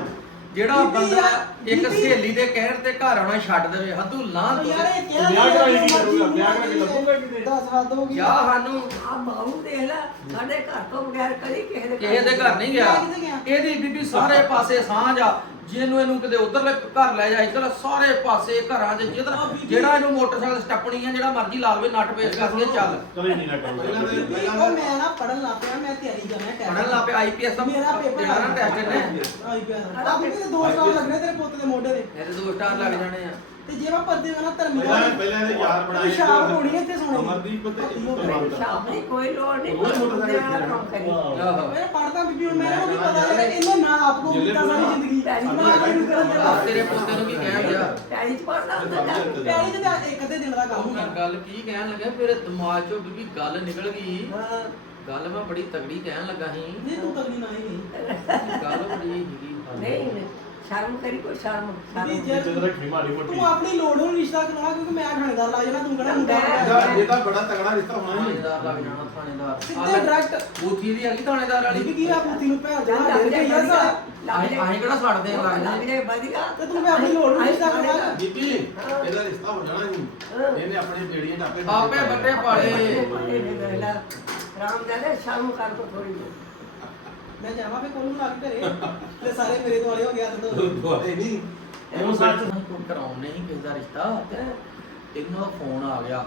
ਜਿਹੜਾ ਬੰਦਾ ਇੱਕ। ਸਹੇਲੀ ਦੇ ਕਹਿਣ ਤੇ ਘਰ ਆਉਣਾ ਛੱਡ ਦੇਵੇ ਹੱਦੂ ਲਾਂ ਉਹ ਯਾਰ ਇਹ ਕਿਹਾ ਵਿਆਹ ਕਰਾਈ ਕੀ ਕਰੂਗਾ? ਵਿਆਹ ਕਰਾ ਕੇ ਲੱਭੂਗਾ ਕਿਤੇ? 10 ਹੱਦ ਹੋ ਗਈ ਜਾ ਸਾਨੂੰ ਆ ਮਾਹੂ ਦੇਖ ਲੈ ਸਾਡੇ ਘਰ ਤੋਂ ਬਗੈਰ ਕਦੀ ਕਿਸੇ ਦੇ ਕਿਸੇ ਦੇ ਘਰ ਨਹੀਂ ਗਿਆ? ਇਹਦੀ ਬੀਬੀ ਸਾਰੇ ਪਾਸੇ ਸਾਂਝ ਆ ਜਿਹਨੂੰ ਇਹਨੂੰ ਕਿਤੇ ਉਧਰਲੇ ਘਰ ਲੈ ਜਾ ਇੱਧਰ ਸਾਰੇ ਪਾਸੇ ਘਰਾਂ 'ਚ ਜਿੱਧਰ ਜਿਹੜਾ ਇਹਨੂੰ ਮੋਟਰਸਾਈਕਲ ਸਟੱਪਣੀ ਆ ਜਿਹੜਾ ਮਰਜ਼ੀ ਲਾ ਲਵੇ ਨੱਟ ਪੇਸ ਕਰਕੇ ਚੱਲ। ਕਦੇ ਨਹੀਂ ਨਾ ਕਰੂਗਾ ਉਹ ਮੈਂ ਨਾ ਪੜਨ ਲੱਗ ਪਿਆ ਮੈਂ ਤਿਆਰੀ ਕਰਨਾ ਟੈਸਟ ਪੜਨ ਲਾ ਪਿਆ ਆਈਪੀਐਸ ਦਾ ਮੇਰਾ ਪੇਪਰ ਟੈਸਟ ਨੇ ਆਈ ਪਿਆ ਆ ਵੀ ਤੇ 2 ਸਾਲ ਲੱਗਣੇ ਤੇਰੇ ਪੁੱਤ ਦੇ ਮੋਢੇ ਤੇ। ਮੇਰੇ ਦੋ ਸਟਾਰ ਲੱਗ ਜਾਣੇ ਆ। ਤੇ ਜੇ ਮੈਂ ਪਰਦੇ ਵਾਲਾ ਧਰਮੀ ਪਹਿਲਾਂ ਪਹਿਲਾਂ ਇਹਦੇ ਯਾਰ ਬਣਾਏ ਸ਼ਾਮ ਹੋਣੀ ਇੱਥੇ ਸੋਣੇ। ਦੀ। ਅਮਰਦੀਪ ਤੇ ਇੱਕ ਤੋਂ ਦੀ ਕੋਈ ਲੋੜ ਨਹੀਂ ਕੋਈ ਮੋਟਰਸਾਈਕਲ ਕੰਮ ਕਰੀ ਮੈਂ ਪੜਦਾ ਬੀਬੀ ਹੁਣ ਮੈਨੂੰ ਵੀ ਪਤਾ ਹੈ ਇਹਨੇ ਨਾ ਆਪ ਕੋ ਕੀਤਾ ਸਾਰੀ ਜ਼ਿੰਦਗੀ। ਨਾ ਮੈਨੂੰ ਕਰਨ ਆ ਦੇ ਤੇਰੇ ਪੁੱਤੇ ਨੂੰ ਕੀ ਕਹਿਣ ਗਿਆ ਪੈਰੀ ਚ ਪੜਨਾ ਹੁੰਦਾ। ਪਿਆਰੀ ਤੇ ਤਾਂ ਇੱਕ ਅੱਧੇ ਦਿਨ ਦਾ ਕੰਮ ਹੁੰਦਾ। ਗੱਲ ਕੀ ਕਹਿਣ ਲੱਗਾ ਮੇਰੇ ਦਿਮਾਗ 'ਚੋਂ ਬੀਬੀ ਗੱਲ ਨਿਕਲ ਗਈ। ਹਾਂ। ਗੱਲ ਮੈਂ ਬੜੀ ਤਗੜੀ ਕਹਿਣ ਲੱਗਾ ਸੀ। ਨਹੀਂ ਤੂੰ ਨਾ ਹੀ ਨਹੀਂ ਗੱਲ ਬੜੀ ਨਹੀਂ ਨਹੀਂ ਸ਼ਰਮ ਕਰੀ ਕੋਈ ਸ਼ਰਮ ਸ਼ਰਮ ਜੇ ਜਦੋਂ ਰੱਖੀ ਮਾੜੀ ਮੋਟੀ। ਤੂੰ ਆਪਣੀ ਲੋੜ ਨੂੰ ਰਿਸ਼ਤਾ ਕਰਾਉਣਾ ਕਿਉਂਕਿ ਮੈਂ ਥਾਣੇਦਾਰ ਲਾ ਜਾਣਾ ਤੂੰ ਕਿਹੜਾ ਮੁੰਡਾ ਮੈਂ- ਇਹਦਾ ਬੜਾ ਤਗੜਾ ਰਿਸ਼ਤਾ ਹੋਣਾ ਹੈ। ਥਾਣੇਦਾਰ ਲੱਗ ਜਾਣਾ ਥਾਣੇਦਾਰ। ਸਿੱਧੇ ਡਾਇਰੈਕਟ ਬੂਥੀ ਦੀ ਹੈਗੀ ਥਾਣੇਦਾਰ ਵਾਲੀ? ਬੀਬੀ ਕੀ ਆ ਪੁੱਤੀ ਨੂੰ ਭੈਣ ਜਾ ਲੱਗ ਦੇ ਜਾਏ ਯਾਰ ਸਾਲਾ। ਅਸੀਂ ਅਸੀਂ ਕਿਹੜਾ ਛੱਡਦੇ ਆ ਲੱਗ ਲੱਗਦੇ? ਜਾਏ ਵਧੀਆ। ਤੇ ਤੂੰ ਮੈਂ ਆਪਣੀ ਲੋੜ ਨੂੰ ਰਿਸ਼ਤਾ ਕਰਾਉਣਾ ਬੀਬੀ ਇਹਦਾ ਰਿਸ਼ਤਾ ਹੋ ਜਾਣਾ ਸੀ ਇਹਨੇ ਆਪਣੇ ਬੇੜੀਆਂ ਟਾਪੇ ਆਪੇ ਬੱਟੇ ਪਾਲੇ। ਰਾਮ ਜਾਨੇ ਸ਼ਰਮ ਕਰ ਕੋ ਥੋੜੀ ਮੈਂ ਜਾਵਾਂ ਫੇ ਕੋਲ ਨੂੰ ਲੱਗ ਘਰੇ। ਤੇ ਸਾਰੇ ਮੇਰੇ ਦੁਆਲੇ ਹੋ ਗਿਆ ਤਦੋਂ ਦੁਆਰੇ ਨਹੀਂ। ਉਹ ਸੱਚ ਕੋਈ ਕਰਾਉਣ ਨਹੀਂ ਕਿਸੇ ਦਾ ਰਿਸ਼ਤਾ ਤੇ ਇਹਨਾਂ ਦਾ ਫੋਨ ਆ ਗਿਆ।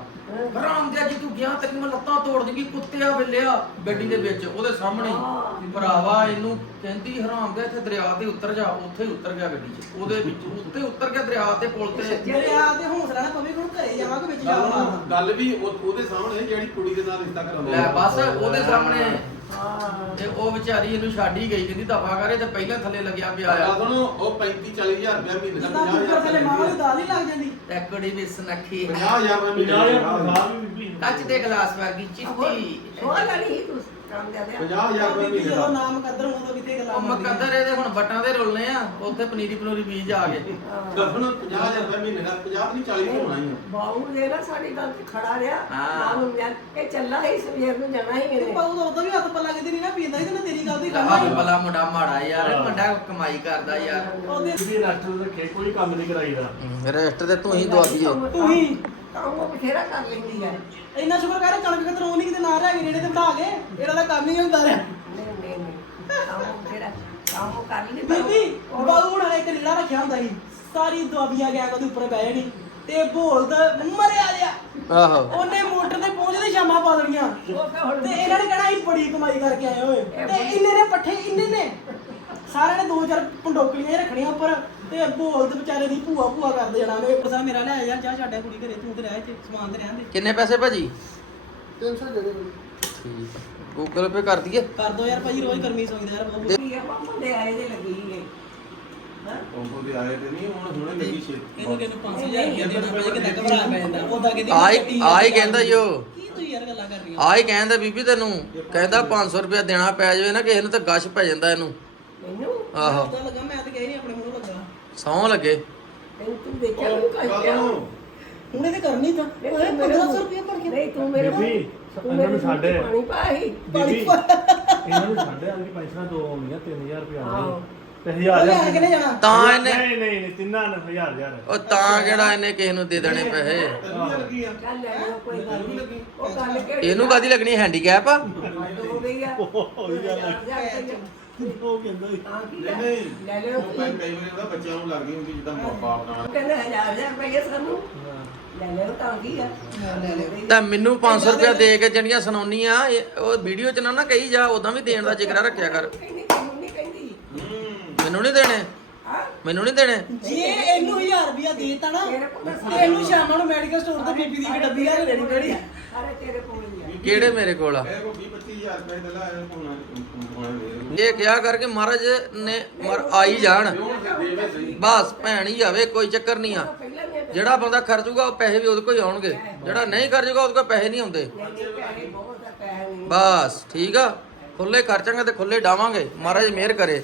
ਹਰਾਮ ਦੇ ਜੀ ਤੂੰ ਗਿਆ ਤੈਨੂੰ ਮੈਂ ਲੱਤਾਂ ਤੋੜ ਦੇਗੀ ਕੁੱਤਿਆ ਬਿੱਲਿਆ ਗੱਡੀ ਦੇ ਵਿੱਚ ਉਹਦੇ ਸਾਹਮਣੇ। ਹੀ। ਭਰਾਵਾ ਇਹਨੂੰ ਕਹਿੰਦੀ ਹਰਾਮ ਦੇ ਇੱਥੇ ਦਰਿਆ ਤੇ ਉਤਰ ਜਾ ਉੱਥੇ ਹੀ ਉਤਰ ਗਿਆ ਗੱਡੀ 'ਚ। ਉਹਦੇ ਵਿੱਚ ਉੱਤੇ ਉਤਰ ਗਿਆ ਦਰਿਆ ਤੇ ਪੁਲ ਤੇ। ਜਿਹੜੇ ਆ ਤੇ ਹੌਸਲਾ ਨਾ ਪਵੇ ਕੋਲ ਘਰੇ ਜਾਵਾਂ ਕਿ ਵਿੱਚ ਜਾਵਾਂ? ਗੱਲ ਵੀ ਉਹ- ਉਹਦੇ ਸਾਹਮਣੇ ਜਿਹੜੀ ਕੁੜੀ ਦੇ ਨਾਲ ਰਿਸ਼ਤਾ ਕਰਾਉਂਦੇ ਲੈ ਬਸ ਉਹਦੇ ਸਾਹਮਣੇ। ਹਾਂ ਤੇ ਉਹ ਵਿਚਾਰੀ ਇਹਨੂੰ ਛੱਡ ਹੀ ਗਈ ਕਹਿੰਦੀ ਦਫਾ ਕਰੇ ਤੇ ਪਹਿਲਾਂ ਥੱਲੇ ਲੱਗਿਆ ਪਿਆ ਆ। ਸੁਣੋ ਉਹ 35 40000 ਰੁਪਇਆ ਮਹੀਨੇ ਦਾ ਜਿੱਦਾਂ ਕੁੱਕਰ ਥੱਲੇ ਮਾਂ ਦੀ ਦਾਲ ਹੀ ਲੱਗ ਜਾਂਦੀ। ਤੇ ਕੁੜੀ ਵੀ ਸੁਨੱਖੀ 50000 ਰੁਪਇਆ ਮਹੀਨੇ ਦਾ। ਕੱਚ ਦੇ ਗਲਾਸ ਵਰਗੀ ਚਿੱਟੀ। ਸੋਹ ਲੜੀ ਤੂੰ ਰਾਮ ਜਾਨੇ 50000 ਰੁਪਇਆ ਬੀਬੀ ਮਹੀਨੇ ਜਦੋਂ ਦਾ ਨਾਮ ਕਦਰ ਉਦੋਂ ਕਿਤੇ ਗੱਲਾਂ ਉਹ ਮਕੱਦਰ ਇਹਦੇ ਹੁਣ ਬਟਾਂ ਦੇ ਰੁਲਨੇ ਆ ਉੱਥੇ ਪਨੀਰੀ ਪਨੂਰੀ ਬੀਜ ਆ ਗਏ। ਹੁਣ 50000 ਰੁਪਇਆ ਮਹੀਨੇ ਦਾ 50 ਨਹੀਂ 40 ਹੋਣਾ ਹੀ ਆ। ਬਾਹੂ ਦੇ ਨਾ ਸਾਡੀ ਗੱਲ ਤੇ ਖੜਾ ਰਿਹਾ। ਹਾਂ। ਬਾਹੂ ਨੇ ਇਹ ਚੱਲਾ ਹੀ ਸਵੇਰ ਨੂੰ ਜਾਣਾ ਹੀ ਤੇ ਇਹਨੇ ਪਾਉ ਦਾ ਉਦੋਂ ਵੀ ਹੱਥ ਪੱਲਾ ਕਿਤੇ ਨਹੀਂ ਨਾ ਪੀਂਦਾ ਸੀ ਤੇ ਮੈਂ ਤੇਰੀ ਗੱਲ ਦੀ ਆਹ ਕਰਨਾ ਬਲਾ ਮੁੰਡਾ ਮਾੜਾ ਯਾਰ ਮੁੰਡਾ ਕਮਾਈ ਕਰਦਾ ਯਾਰ। ਉਹਦੇ ਬੀਬੀ ਰੱਖ ਰੱਖੇ ਕੋਈ ਕੰਮ ਨਹੀਂ ਕਰਾਈਦਾ। ਰੈਸਟ ਤੇ ਤੂੰ ਹੀ ਦਵਾਈਏ ਤੂੰ ਹੀ ਕੰਮ ਉਹ ਬਥੇਰਾ ਕਰ ਲੈਂਦੀ ਹੈ ਇੰਨਾ ਸ਼ੁਕਰ ਕਰ ਕਣਕ ਕਤਰ ਉਹ ਨਹੀਂ ਕਿਤੇ ਨਾ ਰਹਿ ਗਏ ਨੇੜੇ ਤੇ ਬਣਾ ਕੇ ਇਹਦਾ ਤਾਂ ਕੰਮ ਹੀ ਹੁੰਦਾ ਰਿਹਾ। ਨਹੀਂ ਨਹੀਂ ਨਹੀਂ ਕੰਮ ਉਹ ਬਥੇਰਾ ਕੰਮ ਉਹ ਕਰ ਲੈਂਦੀ ਬੀਬੀ ਬਾਉ ਹੁਣ ਇੱਕ ਲੀਲਾ ਰੱਖਿਆ ਹੁੰਦਾ ਸੀ। ਸਾਰੀ ਦੁਆਬੀਆਂ ਗਿਆ ਉਹਦੇ ਉੱਪਰ ਬਹਿ ਜਾਣੀ। ਤੇ ਬੋਲਦਾ ਮਰਿਆ ਲਿਆ। ਆਹੋ। ਉਹਨੇ ਮੋਟਰ ਤੇ ਪਹੁੰਚਦੇ ਸ਼ਾਮਾਂ ਪਾ ਦੇਣੀਆਂ। ਤੇ ਇਹਨਾਂ ਨੇ ਕਹਿਣਾ ਅਸੀਂ ਬੜੀ ਕਮਾਈ ਕਰਕੇ ਆਏ ਹੋਏ। ਤੇ ਇੰਨੇ ਨੇ ਪੱਠੇ ਇੰਨੇ ਨੇ। ਸਾਰਿਆਂ ਨੇ ਦੋ ਚਾਰ ਪੰਡੋਕਲੀਆਂ ਹੀ ਰੱਖਣੀਆਂ ਉੱਪਰ। ਤੇ ਬੋਲਦ ਵਿਚਾਰੇ ਦੀ ਭੂਆ ਭੂਆ ਕਰਦੇ ਜਾਣਾ ਵੇ। ਪਸਾ ਮੇਰਾ ਲੈ ਆ ਯਾਰ ਜਾ ਛੱਡਿਆ ਕੁੜੀ ਘਰੇ ਤੂੰ ਤੇ ਰਹਿ ਚ ਸਮਾਨ ਤੇ ਰਹਿਣ ਦੇ। ਕਿੰਨੇ ਪੈਸੇ ਭਾਜੀ? 300 ਦੇ ਦੇ ਠੀਕ ਗੂਗਲ ਪੇ ਕਰ ਦਈਏ? ਕਰ ਦੋ ਯਾਰ ਭਾਈ ਰੋਜ਼ ਗਰਮੀ ਸੌਂਦਾ ਯਾਰ ਬਹੁਤ। ਦੇ ਆਏ ਦੇ ਲੱਗੀ ਹੈ ਹਾਂ? ਉਹ ਦੇ ਆਏ ਤੇ ਨਹੀਂ ਹੁਣ ਹੁਣੇ ਲੱਗੀ ਛੇ ਇਹਨੂੰ ਕਿਹਨੂੰ 5000 ਰੁਪਏ ਦੇਣਾ ਪਏ ਕਿਤੇ ਘਬਰਾ ਪੈ ਜਾਂਦਾ ਉਹਦਾ ਕਿਤੇ ਆਈ ਆਈ ਕਹਿੰਦਾ ਯੋ ਕੀ ਤੂੰ ਯਾਰ ਗੱਲਾਂ ਕਰ ਰਹੀ ਆਈ ਕਹਿੰਦਾ ਬੀਬੀ ਤੈਨੂੰ ਕਹਿੰਦਾ 500 ਰੁਪਇਆ ਦੇਣਾ ਪੈ ਜਾਵੇ ਨਾ ਕਿਸੇ ਨੂੰ ਤਾਂ ਗਸ਼ ਪੈ ਜਾਂਦਾ ਇਹਨੂੰ। ਮੈਨੂੰ? ਆਹੋ। ਪਤਾ ਲੱਗਾ ਮੈਂ ਤਾਂ ਕਹਿ ਨਹੀਂ ਆਪਣੇ ਮੂੰਹੋਂ ਲੱਗਾ। ਸੌਂ ਲੱਗੇ। ਤੂੰ ਦੇਖਿਆ ਉਹ ਕੱਲ ਕਹਿ ਨੂੰ ਹੁਣ ਇਹਦੇ ਕਰਨੀ ਤਾਂ। ਓਏ 1500 ਰੁਪਏ ਭਰ ਕੇ ਨਹੀਂ ਤੂੰ ਮੇਰੇ ਬੀਬੀ ਤੂੰ ਇਹਨਾਂ ਨੂੰ ਛੱਡ ਪਾਣੀ ਪਾਈ ਬੀਬੀ ਇਹਨਾਂ ਨੂੰ ਛੱਡ ਆ ਪੈਸਾ ਦੋ ਆਉਂਦੀਆਂ 3000 ਰੁਪਏ ਆਉਂਦੇ ਤੇ 1000 ਲੈ ਕੇ ਨਹੀਂ ਜਾਣਾ? ਤਾਂ ਇਹਨੇ ਨਹੀਂ ਨਹੀਂ ਨਹੀਂ ਤਿੰਨਾਂ ਨੂੰ 1000 1000 ਉਹ ਤਾਂ ਕਿਹੜਾ ਇਹਨੇ ਕਿਸੇ ਨੂੰ ਦੇ ਦੇਣੇ ਪੈਸੇ? ਚੱਲ ਲੈ ਲਓ ਕੋਈ ਗੱਲ ਨਹੀਂ। ਉਹ ਗੱਲ ਕਿਹੜੀ ਇਹਨੂੰ ਕਾਦੀ ਲੱਗਣੀ ਹੈਂਡੀਕੈਪ ਆ? ਹੋ ਗਈ ਆ। ਉਹ ਕਹਿੰਦਾ ਤਾਂ ਕੀ ਨਹੀਂ ਲੈ ਨਹੀਂ। ਲੈ ਲਿਓ ਉਹ ਕਈ ਕਈ ਵਾਰੀ ਉਹਦਾ ਬੱਚਿਆਂ ਨੂੰ ਲੱਗ ਗਈ ਹੁੰਦੀ ਜਿੱਦਾਂ ਬਾਪ ਨਾਲ। ਕਹਿੰਦੇ ਹਜ਼ਾਰ ਹਜ਼ਾਰ ਰੁਪਏ ਸਾਨੂੰ। ਲੈ ਲਿਓ ਤਾਂ ਕੀ ਆ? ਲੈ ਲਿਓ। ਤਾਂ ਮੈਨੂੰ 500 ਰੁਪਇਆ ਦੇ ਕੇ ਜਿਹੜੀਆਂ ਸੁਣਾਉਣੀ ਆ ਇਹ- ਉਹ ਵੀਡੀਓ 'ਚ ਨਾ ਨਾ ਕਹੀ ਜਾ ਉਦਾਂ ਵੀ ਦੇਣ ਦਾ ਜ਼ਿਕਰ ਰੱਖਿਆ ਕਰ ਕਹਿੰਦੀ ਤੈਨੂੰ ਨਹੀਂ ਕਹਿੰਦੀ ਮੈਨੂੰ ਨਹੀਂ ਦੇਣੇ। ਹਾਂ ਮੈਨੂੰ ਨਹੀਂ ਦੇਣੇ। ਜੇ ਇਹਨੂੰ 1000 ਰੁਪਿਆ ਦੇਤਾ ਨਾ ਤਾਂ ਇਹਨੂੰ ਸ਼ਾਮਾਂ ਨੂੰ ਮੈਡੀਕਲ ਸਟੋਰ ਤੋਂ ਬੀਬੀ ਦੀ ਇੱਕ ਡੱਬੀ ਲੈ ਕੇ ਦੇਣੀ ਪੈਣੀ। ਸਾਰੇ ਤੇਰੇ ਕੋਲ ਹੀ ਆ। ਕਿਹੜੇ ਮੇਰੇ ਕੋਲ ਆ? ਇਹ ਕੋ 20 25000 ਰੁਪਏ ਦੇ ਲਾ ਇਹ ਕੋਣਾ ਕੋਣਾ ਇਹ ਕਿਹਾ ਕਰਕੇ ਮਹਾਰਾਜ ਨੇ ਮਰ ਆਈ ਜਾਣ ਬਸ ਭੈਣ ਹੀ ਆਵੇ ਕੋਈ ਚੱਕਰ ਨਹੀਂ ਆ। ਜਿਹੜਾ ਬੰਦਾ ਖਰਚੂਗਾ ਉਹ ਪੈਸੇ ਵੀ ਉਹਦੇ ਕੋਲ ਹੀ ਆਉਣਗੇ। ਜਿਹੜਾ ਨਹੀਂ ਖਰਚੂਗਾ ਉਹਦੇ ਕੋਲ ਪੈਸੇ ਨਹੀਂ ਆਉਂਦੇ। ਆ ਬਸ ਠੀਕ ਆ? ਖੁੱਲੇ ਖਰਚਾਂਗੇ ਤੇ ਖੁੱਲੇ ਡਾਵਾਂਗੇ। ਮਹਾਰਾਜ ਮਿਹਰ ਕਰੇ।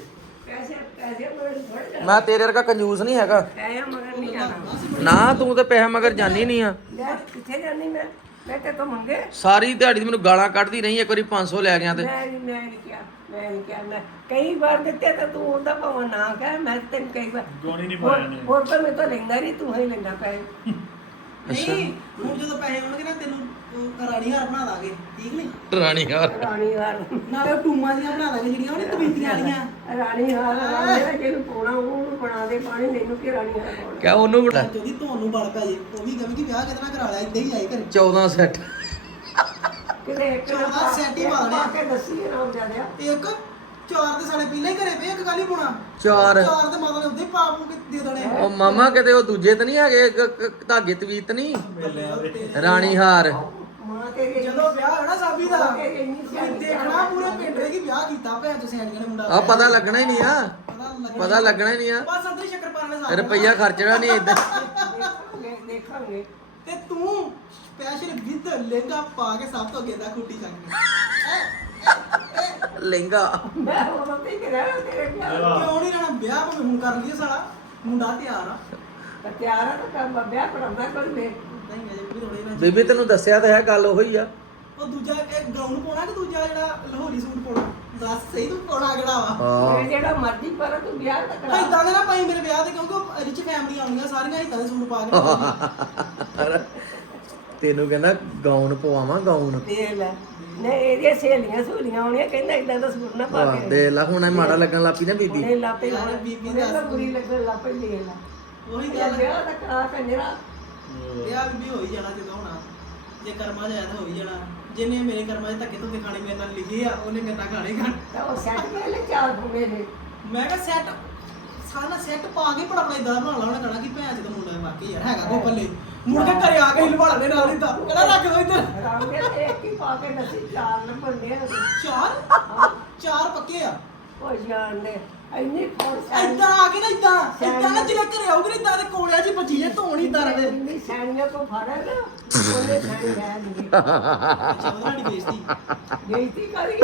ਪੈਸੇ ਪੈਸੇ ਮਗਰ ਥੋੜੇ ਜਾਣਾ ਮੈਂ ਤੇਰੇ ਵਰਗਾ ਕੰਜੂਸ ਨਹੀਂ ਹੈਗਾ। ਪੈਸੇ ਮਗਰ ਨਹੀਂ ਜਾਣਾ। ਨਾ ਤੂੰ ਤੇ ਪੈਸੇ ਮਗਰ ਜਾਨੀ ਨਹੀਂ ਆ। ਲੈ ਕਿੱਥੇ ਜਾਣੀ ਮੈਂ? ਮੈਂ ਤੇ ਤੋਂ ਮੰਗੇ। ਸਾਰੀ ਦਿਹਾੜੀ ਮੈਨੂੰ ਗਾਲਾਂ ਕੱਢਦੀ ਰਹੀ ਇੱਕ ਵਾਰੀ 500 ਲੈ ਗਿਆ ਤੇ। ਮੈਂ ਨਹੀਂ ਮੈਂ ਨਹੀਂ ਕਿਹਾ ਮੈਂ ਨਹੀਂ ਕਿਹਾ। ਮੈਂ ਕਈ ਵਾਰ ਦਿੱਤੇ ਤਾਂ ਤੂੰ ਉਹਦਾ ਭਾਵੇਂ ਨਾ ਕਹਿ ਮੈਂ ਤੈਨੂੰ ਕਈ ਵਾਰ ਗੋਣੀ ਨਹੀਂ ਪਾਇਆ ਨੇ ਹੋਰ ਤਾਂ ਮੈਂ ਤਾਂ ਲੈਂਦਾ ਨਹੀਂ ਤੂੰ ਹੀ ਲੈਂਦਾ ਪੈਸੇ। ਨਹੀਂ। ਹੁਣ ਜਦੋਂ ਪੈਸੇ ਆਉਣਗੇ ਨਾ ਤੈਨੂੰ ਉਹ ਰਾਣੀ ਹਾਰ ਬਣਾ ਦਾਂਗੇ ਠੀਕ ਨਹੀਂ? ਰਾਣੀ ਯਾਰ ਰਾਣੀ ਹਾਰ ਨਾਲੇ ਉਹ ਟੂਮਾਂ ਦੀਆਂ ਬਣਾ ਦਾਂਗੇ ਜਿਹੜੀਆਂ ਉਹਨੇ ਤਵੀਤੀਆਂ ਵਾਲੀਆਂ। ਰਾਣੀ ਹਾਰ ਰਾਣੀ ਜਿਹਨੂੰ ਪਾਉਣਾ ਉਹਨੂੰ ਬਣਾ ਦੇ ਪਾਣੀ ਮੈਨੂੰ ਕਿ ਰਾਣੀ ਹਾਰ ਪਾਉਣਾ। ਕਿਆ ਉਹਨੂੰ ਬੜਾ ਉਹਦੀ ਤੁਹਾਨੂੰ ਬਲ ਪੈ ਜੇ। ਉਹ ਵੀ ਕਹੇ ਕਿ ਵਿਆਹ ਕਿਤਨਾ ਕਰਾ ਲਿਆ ਇੱਦਾਂ ਹੀ ਆਏ ਘਰੇ। 14 ਸੈੱਟ। ਕਿਤੇ ਇੱਕ ਚੌਦਾਂ ਸੈਟ ਹੀ ਪਾ ਦੇਣੇ। ਕੇ ਦੱਸੀ ਰਾਮ ਜਾਦਿਆ ਇੱਕ ਚਾਰ ਦੇ ਸਾਲੇ ਪਹਿਲਾਂ ਹੀ ਘਰੇ ਪਏ ਇੱਕ ਗੱਲ ਹੀ ਪਾਉਣਾ। ਚਾਰ। ਚਾਰ ਦੇ ਮਾਤਾ ਨੇ ਉੱਦੇ ਪਾ ਪੂ ਕੇ ਦੇ ਦੇਣੇ। ਉਹ ਮਾਮਾ ਕਿਤੇ ਉਹ ਦੂਜੇ ਤਾਂ ਨਹੀਂ ਹੈਗੇ ਧਾਗੇ ਤਵੀਤ ਨਹੀਂ? ਰਾਣੀ ਹਾਰ। ਜਦੋਂ ਵਿਆਹ ਹੋਣਾ ਸਾਬੀ ਦਾ ਤੇਰੀ ਇੰਨੀ ਸਿਆਣੀ ਦੇਖਣਾ ਪੂਰੇ ਪਿੰਡ ਦੇ ਕੀ ਵਿਆਹ ਕੀਤਾ ਭੈਣ ਤੁਸੀਂ ਐਂਡੀਆਂ ਨੇ ਮੁੰਡਾ। ਆ ਪਤਾ ਲੱਗਣਾ ਹੀ ਨਹੀਂ ਆ। ਪਤਾ ਲੱਗਣਾ ਹੀ ਨਹੀਂ ਆ। ਬਸ ਅੰਦਰ ਹੀ ਸ਼ੱਕਰ ਪਾਣੇ ਸਾਰੇ ਰੁਪਈਆ ਖਰਚਣਾ ਨਹੀਂ ਇਦਾਂ। ਦੇਖਾਂਗੇ ਤੇ ਤੂੰ ਸਪੈਸ਼ਲ ਵਿਦ ਲਹਿੰਗਾ ਪਾ ਕੇ ਸਭ ਤੋਂ ਅੱਗੇ ਦਾ ਖੁੱਟੀ ਚੱਕ ਲਹਿੰਗਾ। ਮੈਂ ਉਹ ਤੇ ਕਰਿਆ ਤੇਰੇ ਪਿਆਰ ਕਿਉਂ ਨਹੀਂ ਰਹਿਣਾ? ਵਿਆਹ ਭਾਵੇਂ ਹੁਣ ਕਰ ਲਈਏ ਸਾਲਾ। ਮੁੰਡਾ ਤਿਆਰ ਆ। ਤਾਂ ਤਿਆਰ ਆ ਤਾਂ ਕੰਮ ਵਿਆਹ ਕਰਾਉਂਦਾ ਕੋਈ ਵੇ ਨਹੀਂ ਅਜੇ ਵੀ ਥੋੜੇ ਨਾ। ਬੀਬੀ ਤੈਨੂੰ ਦੱਸਿਆ ਤਾਂ ਹੈ ਗੱਲ ਉਹੀ ਆ। ਉਹ ਦੂਜਾ ਇਹ ਗਰਾਊਂਡ ਪਾਉਣਾ ਕਿ ਦੂਜਾ ਜਿਹੜਾ ਲਾਹੌਰੀ ਸੂਟ ਪਾਉਣਾ? ਦੱਸ ਸਹੀ ਤੂੰ ਪਾਉਣਾ ਕਿਹੜਾ ਵਾ? ਹਾਂ। ਜਿਹੜਾ ਮਰਜ਼ੀ ਪਰ ਤੂੰ ਵਿਆਹ ਤਾਂ ਕਰਾ। ਇਦਾਂ ਦੇ ਨਾ ਭਾਈ ਮੇਰੇ ਵਿਆਹ ਤੇ ਕਿਉਂਕਿ ਰਿਚ ਫੈਮਲੀ ਆਉਣੀਆਂ ਸਾਰੀਆਂ ਇਦਾਂ ਦੇ ਸੂਟ ਪਾ ਕੇ। ਤੈਨੂੰ ਕਹਿੰਦਾ ਗਾਉਨ ਪਵਾਵਾਂ ਗਾਉਨ ਦੇ ਲੈ। ਨਹੀਂ ਇਹਦੀਆਂ ਸਹੇਲੀਆਂ ਸਹੂਲੀਆਂ ਆਉਣੀਆਂ ਕਹਿੰਦਾ ਇਦਾਂ ਦਾ ਸੂਟ ਨਾ ਪਾ ਕੇ। ਦੇ ਲਾ ਹੁਣ ਇਹ ਮਾੜਾ ਲੱਗਣ ਲੱਪੀ ਨਾ ਬੀਬੀ। ਉਹਨੇ ਲਾਪੇ ਯਾਰ ਬੀਬੀ ਤਾਂ ਬੁਰੀ ਲੱਗਣ ਲਾਪੇ ਦੇ ਲਾ। ਉਹੀ ਗੱਲ ਵਿਆਹ ਤਾਂ ਕਰਾ ਕੰਜਰਾ ਵਿਆਹ ਵੀ ਹੋ ਹੀ ਜਾਣਾ ਜਦੋਂ ਹੋਣਾ। ਜੇ ਕਰਮਾਂ 'ਚ ਆਇਆ ਤਾਂ ਹੋ ਹੀ ਜਾਣਾ। ਜਿਹਨੇ ਮੇਰੇ ਕਰਮਾਂ 'ਚ ਧੱਕੇ ਧੁੱਕੇ ਖਾਣੇ ਮੇਰੇ ਨਾਲ ਲਿਖੇ ਆ ਉਹਨੇ ਮੇਰੇ ਨਾਲ ਖਾਣੇ ਖਾਣ ਤਾਂ ਉਹ ਸੈੱਟ ਕੇ ਲੈ ਚਾਰ ਪੂਰੇ ਨੇ ਮੈਂ ਕਿਹਾ ਸੈੱਟ ਸਾਰਾ ਸੈੱਟ ਪਾ ਕੇ ਬੜਾ ਬੜਾ ਇਦਾਂ ਬਣਾ ਲਾ ਉਹਨੇ ਕਹਣਾ ਕਿ ਭੈਣ ਚ ਤਾਂ ਮੁੰਡਾ ਵਾਕਈ ਯਾਰ ਹੈਗਾ ਕੋਈ ਪੱਲੇ। ਮੁੜ ਕੇ ਘਰੇ ਆ ਕੇ ਹਿਲਵਾਲਾ ਦੇ ਨਾਲ ਹੀ ਤਾਂ। ਕਹਿੰਦਾ ਰੱਖ ਦੋ ਇੱਧਰ। ਰਾਮ ਦੇ ਤੇ ਇੱਕ ਹੀ ਪਾ ਕੇ ਨਸੀ ਚਾਰ ਨੰਬਰ ਨੇ ਚਾਰ? ਚਾਰ ਪੱਕੇ ਆ। ਉਹ ਜਾਣ ਦੇ ਇੰਨੀ ਫੋਰਸ ਹੈ ਇਦਾਂ ਆ ਕੇ ਨਾ ਇਦਾਂ ਇਦਾਂ ਨਾ ਜਿਵੇਂ ਘਰੇ ਆਉਗੇ ਨਾ ਇਦਾਂ ਦੇ ਕੋਲਿਆਂ 'ਚ ਭੱਜੀ ਜੇ ਧੋਣ ਹੀ ਦਰ ਦੇ। ਇੰਨੀ ਸੈਣੀਆਂ ਕੋ ਫੜਾ ਨਾ ਉਹਨੇ ਸੈਣੀ ਲੈ ਲਈ ਅੱਛਾ ਉਹਦਾ ਨਹੀਂ ਬੇਇੱਜ਼ਤੀ। ਬੇਇੱਜ਼ਤੀ ਕਰੀ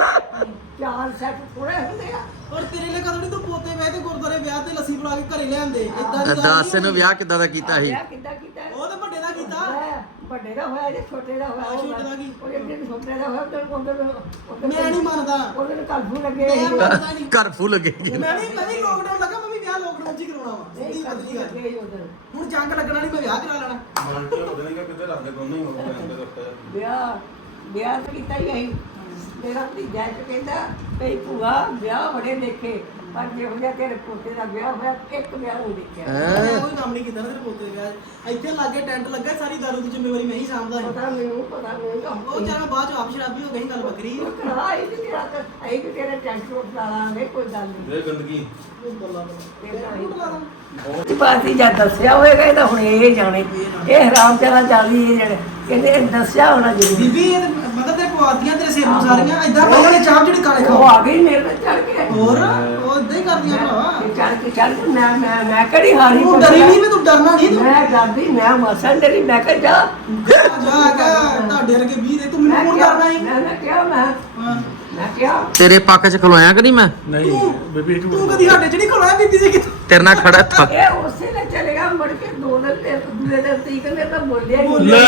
ਚਾਰ ਸੈੱਟ ਥੋੜੇ ਹੁੰਦੇ ਆ। ਔਰ ਤੇਰੇ ਲਈ ਕਦੋਂ ਨੀ ਤੂੰ ਪੋਤੇ ਵਿਆਹ ਤੇ ਗੁਰਦੁਆਰੇ ਵਿਆਹ ਤੇ ਲੱਸੀ ਬਣਾ ਕੇ ਘਰੇ ਲਿਆਂਦੇ। ਇਦਾਂ ਦੀ ਗੱਲ ਦੱਸ ਨੀ ਇਹਨੂੰ ਵਿਆਹ ਕਿੱਦਾਂ ਦਾ ਕੀਤਾ ਸੀ? ਵਿਆਹ ਕਿੱਦਾਂ ਕੀਤਾ? ਉਹ ਤੇ ਵੱਡੇ ਦਾ ਕੀਤਾ। ਵੱਡੇ ਦਾ ਹੋਇਆ ਜੇ ਛੋਟੇ ਦਾ ਹੋਇਆ ਛੋਟੇ ਦਾ ਕੀ? ਉਹ ਜਿਹੜੇ ਛੋਟੇ ਦਾ ਹੋਇਆ ਤੇ ਉਹਦੇ ਨੂੰ ਮੈਂ ਨਹੀਂ ਮੰਨਦਾ। ਉਹਦੇ ਨੂੰ ਕਲਫੂ ਲੱਗੇ। ਮੈਂ ਸੀ। ਮੰਨਦਾ ਨਹੀਂ। ਘਰ ਫੁੱਲ ਲੱਗੇ। ਮੈਂ ਵੀ ਮੈਂ ਵੀ ਲੋਕਡਾਊਨ ਲੱਗਾ ਮੈਂ ਵੀ ਵਿਆਹ ਲੋਕਡਾਊਨ 'ਚ ਹੀ ਕਰਾਉਣਾ ਵਾ। ਨਹੀਂ ਸਿੱਧੀ ਕਲਫੂ ਪਤਲੀ ਗੱਲ। ਲੱਗੇ ਸੀ ਉਹਦੇ ਨੂੰ। ਹੁਣ ਜੰਗ ਲੱਗਣਾ ਨਹੀਂ ਮੈਂ ਵਿਆਹ ਕਰਾ ਲੈਣਾ। ਮਨ ਤੇ ਹੋ ਜਾਣਗੇ ਕਿਤੇ ਦੋਨੋਂ ਹੀ ਹੋ ਗਏ ਅੰਦਰ ਰੱਖਿਆ ਵਿਆਹ ਵਿਆਹ ਤਾਂ ਕੀਤਾ ਹੀ ਅਸੀਂ। ਮੇਰਾ ਭਤੀਜਾ ਇੱਕ ਕਹਿੰਦਾ ਭਈ ਭੂਆ ਵਿਆਹ ਬੜੇ ਦੇਖੇ। ਪਰ ਜਿਹੋ ਜਿਹਾ ਤੇਰੇ ਪੋਤੇ ਦਾ ਵਿਆਹ ਹੋਇਆ ਇੱਕ ਵਿਆਹ ਨਹੀਂ ਦੇਖਿਆ। ਮੈਂ ਕੋਈ ਕੰਮ ਨਹੀਂ ਕੀਤਾ ਨਾ ਤੇਰੇ ਪੋਤੇ ਦੇ ਵਿਆਹ। 'ਚ। ਇੱਥੇ ਲਾਗੇ ਟੈਂਟ ਲੱਗਾ ਸਾਰੀ ਦਾਰੂ ਦੀ ਜ਼ਿੰਮੇਵਾਰੀ ਮੈਂ ਹੀ ਸਾਂਭਦਾ ਸੀ ਪਤਾ ਮੈਨੂੰ ਪਤਾ ਮੈਨੂੰ। ਉਹ ਵਿਚਾਰਾ ਬਾਅਦ ਚ ਆਪ ਸ਼ਰਾਬੀ ਹੋ ਗਈ ਗੱਲ ਬੱਕਰੀ ਉਹ ਕਰਾ ਇਹ ਵੀ ਤੇਰਾ ਤਾਂ ਇਹ ਵੀ ਤੇਰੇ ਟੈਂਟ ਰੋਟ ਲਾਵਾਂਗੇ ਕੋਈ ਗੱਲ ਨਹੀਂ। ਇਹ ਗੰਦਗੀ। ਬਾਤੀ ਜਦ ਦੱਸਿਆ ਹੋਏਗਾ ਹੁਣ ਇਹ ਜਾਣੇ। ਇਹ ਹਰਾਮ ਚਲਾ ਚਾਲੀ ਇਹ ਜਿਹੜੇ। ਕਹਿੰਦੇ ਇਹ ਦੱਸਿਆ ਹੋਣਾ ਜ਼ਰੂਰੀ। ਬੀਬੀ ਇਹ ਤਾਂ ਪਵਾਦੀਆਂ ਤੇਰੇ ਸਿਰ ਨੂੰ ਸਾਰੀਆਂ? ਪਈਆਂ ਨੇ ਚਾਹ ਜਿਹੜੀ ਕਾਲੇ ਉਹ ਖਾਓ ਆ ਗਈ ਮੇਰੇ ਤੇ ਚੜ ਕੇ। ਹੋਰ? ਉਹ ਇਦਾਂ ਹੀ ਕਰਦੀਆਂ ਭਰਾਵਾ। ਚੜ ਕੇ ਚੜ ਕੇ ਮੈਂ ਮੈਂ ਮੈਂ ਕਿਹੜੀ ਹਾਰੀ ਤੂੰ ਡਰੀ ਨਹੀਂ ਵੀ ਤੂੰ ਡਰਨਾ ਨਹੀਂ ਤੂੰ। ਮੈਂ ਡਰਦੀ ਮੈਂ ਮਸਾਂ ਡਰੀ ਮੈਂ ਕਿਹਾ ਜਾ। ਜਾ ਕੇ ਤੁਹਾਡੇ ਵਰਗੇ 20 ਦੇ ਤੂੰ ਮੈਨੂੰ ਫੋਨ ਕਰਨਾ ਹੀ। ਮੈਂ ਮੈਂ ਕਿਹਾ ਮੈਂ ਹਾਂ। ਮੈਂ ਕਿਹਾ ਤੇਰੇ ਪੱਖ 'ਚ ਖਲੋਇਆ ਕਿ ਨਹੀਂ ਮੈਂ? ਨਹੀਂ ਬੀਬੀ ਝੂਠ ਤੂੰ ਕਦੀ ਸਾਡੇ ਚ ਨਹੀਂ ਖਲੋਇਆ ਬੀਬੀ ਦੇ ਕਿਤੇ ਤੇਰੇ ਨਾਲ ਖੜਾ ਥਾ ਇਹ ਉਸੇ ਨੇ ਚਲੇਗਾ ਮੁੜ ਕੇ ਦੋ ਦਿਨ ਤੇ ਦੂਲੇ ਦਿਨ ਤੀਕ ਨੇ ਤਾਂ ਬੋਲਿਆ ਹੀ ਨਹੀਂ।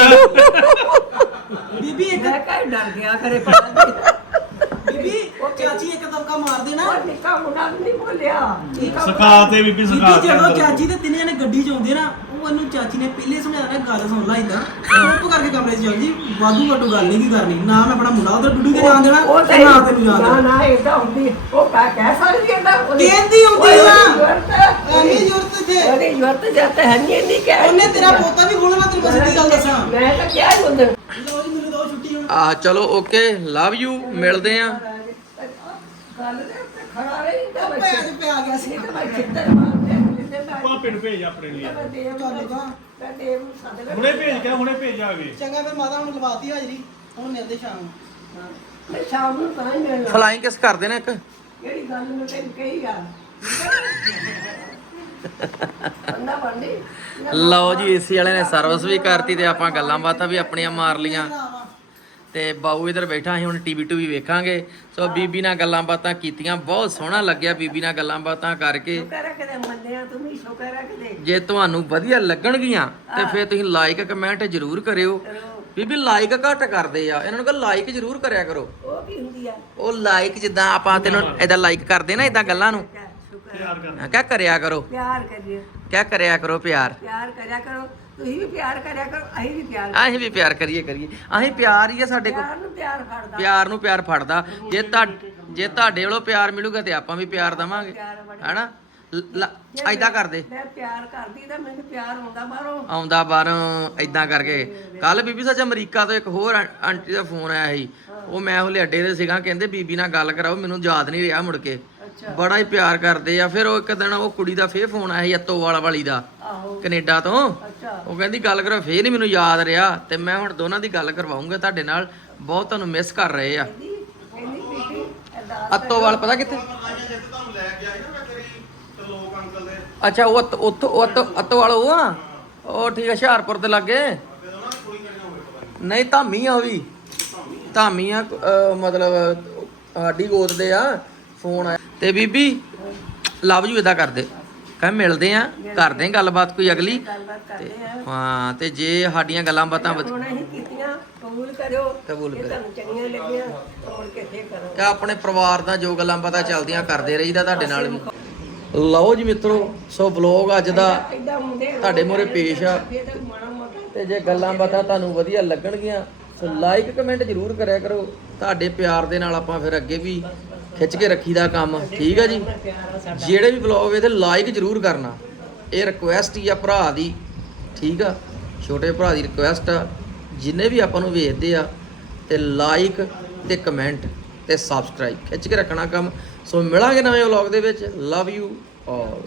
(laughs) ਬੀਬੀ ਇੱਕ ਮੈਂ ਕਹਿ ਡਰ ਗਿਆ ਕਰੇ ਪਤਾ ਨਹੀਂ ਬੀਬੀ ਚਾਚੀ ਇੱਕ ਦਮਕਾ ਮਾਰ ਦੇਣਾ। ਉਹ ਨਿੱਕਾ ਮੁੰਡਾ ਵੀ ਨਹੀਂ ਬੋਲਿਆ। ਨਿੱਕਾ ਸਕਾ ਤੇ ਬੀਬੀ ਸਕਾ ਬੀਬੀ ਤੇ ਜਦੋਂ। ਚਾਚੀ ਤੇ ਤਿੰਨੇ ਨੇ ਗੱਡੀ ਚ ਆਉਂਦੇ ਨਾ ਉਹ ਇਹਨੂੰ ਚਾਚੀ ਨੇ ਪਹਿਲੇ ਸਮਝਾਇਆ ਗੱਲ ਸੁਣ ਲਾ ਇਦਾਂ ਚੁੱਪ ਕਰਕੇ ਕਮਰੇ 'ਚ ਚੱਲ ਜੀ ਵਾਧੂ ਘਟੂ ਗੱਲ ਨਹੀਂ ਕੀ ਕਰਨੀ। ਨਾ ਮੈਂ ਆਪਣਾ ਮੁੰਡਾ ਉਧਰ ਡੁੱਡੂ ਕੇ ਜਾਣ ਦੇਣਾ ਉਹ ਤੇ ਨਾ ਤੈਨੂੰ ਜਾਣ ਨਾ ਦੇਣਾ। ਨਾ ਏਦਾਂ ਹੁੰਦੀ ਉਹ ਕਹਿ ਕਹਿ ਸਕਦੀ ਉਹਦੀ- ਕਹਿੰਦੀ ਹੁੰਦੀ ਉਹਦੀ ਆ। ਜ਼ਰੂਰਤ ਤੇ। ਉਹਦੀ ਜ਼ਰੂਰਤ ਜਦ ਹੈ ਨਹੀਂ ਨਹੀਂ ਕਹਿ ਉਹਨੇ ਤੇਰਾ ਪੋਤਾ ਵੀ ਖੋਲਣਾ ਤੈਨੂੰ ਸਿੱਧੀ ਗੱਲ ਦੱਸਾਂ। ਮੈਂ ਤਾਂ ਕਿਹਾ ਹੀ ਉਹਦੇ ਲਓ ਜੀ ਮੈਨੂੰ ਦੋ ਛੁੱਟੀ ਹੁਣ ਆ ਚਲੋ ਓਕੇ ਲਵ ਯੂ ਮਿਲਦੇ ਆ। ਗੱਲ ਦੇ ਉੱਤੇ ਖੜਾ ਰਹੀ ਤਾਂ ਮੈਂ ਪੈਰ ਪਿਆ ਗਿਆ ਸੀ ਨਹੀਂ ਤਾਂ ਮੈਂ ਖੇਤਰ ਮਾਰਦੇ ਜਿੱਦੇ ਮੈਂ ਭਾਪੇ ਨੂੰ ਭੇਜ ਆਪਣੇ ਲਈ। ਮੈਂ ਦੇਵ ਚੱਲ ਜਾ ਮੈਂ ਦੇਵ ਨੂੰ ਸੱਦ ਲਿਆ ਹੁਣੇ ਭੇਜ ਕੇ ਹੁਣੇ ਭੇਜ ਆਗੇ ਚੰਗਾ ਫਿਰ ਮਾਤਾ ਹੁਣ ਲਵਾਤੀ ਹਾਜ਼ਰੀ ਹੁਣ ਮਿਲਦੇ ਸ਼ਾਮ ਨੂੰ। ਮੈਂ ਸ਼ਾਮ ਨੂੰ ਤਾਂ ਹੀ ਮਿਲਣਾ। ਫਲਾਈਂਗ ਕਿਸ ਕਰਦੇ ਨੇ ਇੱਕ। ਜਿਹੜੀ ਗੱਲ ਮੈਂ ਤੈਨੂੰ ਕਹੀ ਆ? ਅੰਨਾ ਬੰਦੀ ਲਓ ਜੀ ਏਸੀ ਵਾਲੇ ਨੇ ਸਰਵਿਸ ਵੀ ਕਰਤੀ ਤੇ ਆਪਾਂ ਗੱਲਾਂ ਬਾਤਾਂ ਵੀ ਆਪਣੀਆਂ ਮਾਰ ਲੀਆਂ ਤੇ ਬਾਊ ਇਧਰ ਬੈਠਾ ਅਸੀਂ ਹੁਣ ਟੀਵੀ ਟੂਵੀ ਵੇਖਾਂਗੇ। ਸੋ ਬੀਬੀ ਨਾਲ ਗੱਲਾਂ ਬਾਤਾਂ ਕੀਤੀਆਂ ਬਹੁਤ ਸੋਹਣਾ ਲੱਗਿਆ ਬੀਬੀ ਨਾਲ ਗੱਲਾਂ ਬਾਤਾਂ ਕਰਕੇ। ਸ਼ੁਕਰ ਹੈ ਕਿਤੇ ਮੰਨਿਆ ਤੂੰ ਵੀ ਸ਼ੁਕਰ ਹੈ ਕਿਤੇ। ਜੇ ਤੁਹਾਨੂੰ ਵਧੀਆ ਲੱਗਣਗੀਆਂ ਤੇ ਫਿਰ ਤੁਸੀਂ ਲਾਈਕ ਕਮੈਂਟ ਜ਼ਰੂਰ ਕਰਿਓ। ਬੀਬੀ ਲਾਈਕ ਘੱਟ ਕਰਦੇ ਆ ਇਹਨਾਂ ਨੂੰ ਕਹ ਲਾਈਕ ਜ਼ਰੂਰ ਕਰਿਆ ਕਰੋ। ਉਹ ਕੀ ਹੁੰਦੀ ਆ? ਉਹ ਲਾਈਕ ਜਿੱਦਾਂ ਆਪਾਂ ਤੈਨੂੰ ਇਦਾਂ ਲਾਈਕ ਕਰਦੇ ਨਾ ਇਦਾਂ ਗੱਲਾਂ ਨੂੰ। ਪਿਆਰ ਕਿਆ ਕਰਿਆ ਕਰੋ। ਪਿਆਰ ਕਿਆ ਕਰਿਆ ਕਰੋ ਪਿਆਰ। ਪਿਆਰ ਕਰਿਆ ਕਰੋ। ਤੁਸੀਂ ਵੀ ਪਿਆਰ ਕਰਿਆ ਕਰੋ ਅਸੀਂ ਵੀ ਪਿਆਰ ਅਸੀਂ ਵੀ ਪਿਆਰ ਕਰੀਏ ਕਰੀਏ। ਅਸੀਂ ਪਿਆਰ ਹੀ ਆ ਸਾਡੇ ਕੋਲ। ਪਿਆਰ ਨੂੰ ਪਿਆਰ ਫੜਦਾ। ਪਿਆਰ ਨੂੰ ਪਿਆਰ ਫੜਦਾ। ਜੇ ਤਾਂ ਜੇ ਤੁਹਾਡੇ ਵੱਲੋਂ ਪਿਆਰ ਮਿਲੂਗਾ ਤੇ ਆਪਾਂ ਵੀ ਪਿਆਰ ਦਵਾਂਗੇ। ਹੈਨਾ? ਐਦਾਂ ਕਰਦੇ। ਮੈਂ ਪਿਆਰ ਕਰਦੀ ਤਾਂ ਮੈਨੂੰ ਪਿਆਰ ਆਉਂਦਾ ਬਾਹਰੋਂ। ਆਉਂਦਾ ਬਾਹਰੋਂ ਐਦਾਂ ਕਰਕੇ। ਕੱਲ ਬੀਬੀ ਸੱਚ ਅਮਰੀਕਾ ਤੋਂ ਇੱਕ ਹੋਰ ਆਂ- ਆਂਟੀ ਦਾ ਫੋਨ ਆਇਆ ਸੀ। ਉਹ ਮੈਂ ਹਲੇ ਅੱਡੇ ਤੇ ਸੀਗਾ ਕਹਿੰਦੇ ਬੀਬੀ ਨਾਲ ਗੱਲ ਕਰਾਓ ਮੈਨੂੰ ਯਾਦ ਨਹੀਂ ਰਿਹਾ ਮੁੜ ਕੇ। ਬੜਾ ਹੀ ਪਿਆਰ ਕਰਦੇ ਆ। ਫਿਰ ਉਹ ਇੱਕ ਦਿਨ ਉਹ ਕੁੜੀ ਦਾ ਫੇਰ ਫੋਨ ਆਇਆ ਸੀ ਅੱਤੋਵਾਲ ਵਾਲੀ ਦਾ। ਆਹੋ ਕੈਨੇਡਾ ਤੋਂ। ਅੱਛਾ। ਉਹ ਕਹਿੰਦੀ ਗੱਲ ਕਰੋ ਫੇਰ ਨਹੀਂ ਮੈਨੂੰ ਯਾਦ ਰਿਹਾ ਤੇ ਮੈਂ ਹੁਣ ਦੋਨਾਂ ਦੀ ਗੱਲ ਕਰਵਾਉਂਗਾ ਤੁਹਾਡੇ ਨਾਲ। ਬਹੁਤ ਤੁਹਾਨੂੰ ਮਿਸ ਕਰ ਰਹੇ ਆ। ਕਹਿੰਦੀ ਕਹਿੰਦੀ ਬੀਬੀ ਅਰਦਾਸ ਅੱਤੋਵਾਲ ਪਤਾ ਕਿੱਥੇ? ਲਾਈਆਂ ਜਿੱਦ ਤੁਹਾਨੂੰ ਲੈ ਕੇ ਆਈ ਨਾ ਮੈਂ ਤੇਰੀ ਤੇ ਲੋਕ ਅੰਕਲ ਦੇ ਅੱਛਾ ਉਹ ਅੱਤ- ਉੱਥੋਂ ਉਹ ਅੱਤ- ਅੱਤੋਵਾਲ ਉਹ ਆ? ਉਹ ਠੀਕ ਆ ਹੁਸ਼ਿਆਰਪੁਰ ਦੇ ਲਾਗੇ? ਨਹੀਂ ਧਾਮੀ ਆ ਉਹ ਵੀ। ਧਾਮੀ ਆ ਅਹ ਮਤਲਬ ਸਾਡੀ ਗੋਦ ਦੇ ਆ ਫੋਨ ਆਇਆ ਤੇ ਬੀਬੀ ਲਵ ਯੂ ਇਦਾਂ ਕਰਦੇ। ਕਹ ਮਿਲਦੇ ਆ ਕਰਦੇ ਆ ਗੱਲਬਾਤ ਕੋਈ ਅਗਲੀ। ਗੱਲਬਾਤ ਕਰਦੇ ਆ। ਹਾਂ ਤੇ ਜੇ ਸਾਡੀਆਂ ਗੱਲਾਂ ਬਾਤਾਂ ਵਧ- ਹੁਣ ਅਸੀਂ ਕੀਤੀਆਂ ਕਬੂਲ ਕਰਿਓ ਕਬੂਲ ਇਹ ਤੁਹਾਨੂੰ ਚੰਗੀਆਂ ਲੱਗੀਆਂ ਤੋੜ ਕੇ ਫੇਰ ਕਰੋ ਤੇ ਆਪਣੇ ਪਰਿਵਾਰ ਦਾ ਜੋ ਗੱਲਾਂ ਪਤਾ ਚੱਲਦੀਆਂ ਕਰਦੇ ਰਹੀਦਾ ਤੁਹਾਡੇ ਨਾਲ। ਵੀ ਲਓ ਜੀ ਮਿੱਤਰੋ ਸੋ ਵਲੌਗ ਅੱਜ ਦਾ ਤੁਹਾਡੇ ਮੂਹਰੇ ਪੇਸ਼ ਆ। ਫੇਰ ਤਾਂ ਮਾੜਾ ਮੋਟਾ ਤੇ ਜੇ ਗੱਲਾਂ ਬਾਤਾਂ ਤੁਹਾਨੂੰ ਵਧੀਆ ਲੱਗਣਗੀਆਂ ਸੋ ਲਾਈਕ ਕਮੈਂਟ ਜ਼ਰੂਰ ਕਰਿਆ ਕਰੋ। ਤੁਹਾਡੇ ਪਿਆਰ ਦੇ ਨਾਲ ਆਪਾਂ ਫਿਰ ਅੱਗੇ ਵੀ ਖਿੱਚ ਕੇ ਰੱਖੀਦਾ ਕੰਮ, ਠੀਕ ਆ ਜੀ? ਜਿਹੜੇ ਵੀ ਵਲੌਗ ਵੇ ਤੇ ਲਾਈਕ ਜ਼ਰੂਰ ਕਰਨਾ। ਇਹ ਰਿਕੁਐਸਟ ਹੀ ਆ ਭਰਾ ਦੀ, ਠੀਕ ਆ? ਛੋਟੇ ਭਰਾ ਦੀ ਰਿਕੁਐਸਟ ਆ। ਜਿੰਨੇ ਵੀ ਆਪਾਂ ਨੂੰ ਵੇਖਦੇ ਆ, ਤੇ ਲਾਈਕ ਤੇ ਕਮੈਂਟ ਤੇ ਸਬਸਕ੍ਰਾਈਬ ਖਿੱਚ ਕੇ ਰੱਖਣਾ ਕੰਮ। ਸੋ ਮਿਲਾਂਗੇ ਨਵੇਂ ਵਲੌਗ ਦੇ ਵਿੱਚ। Love you all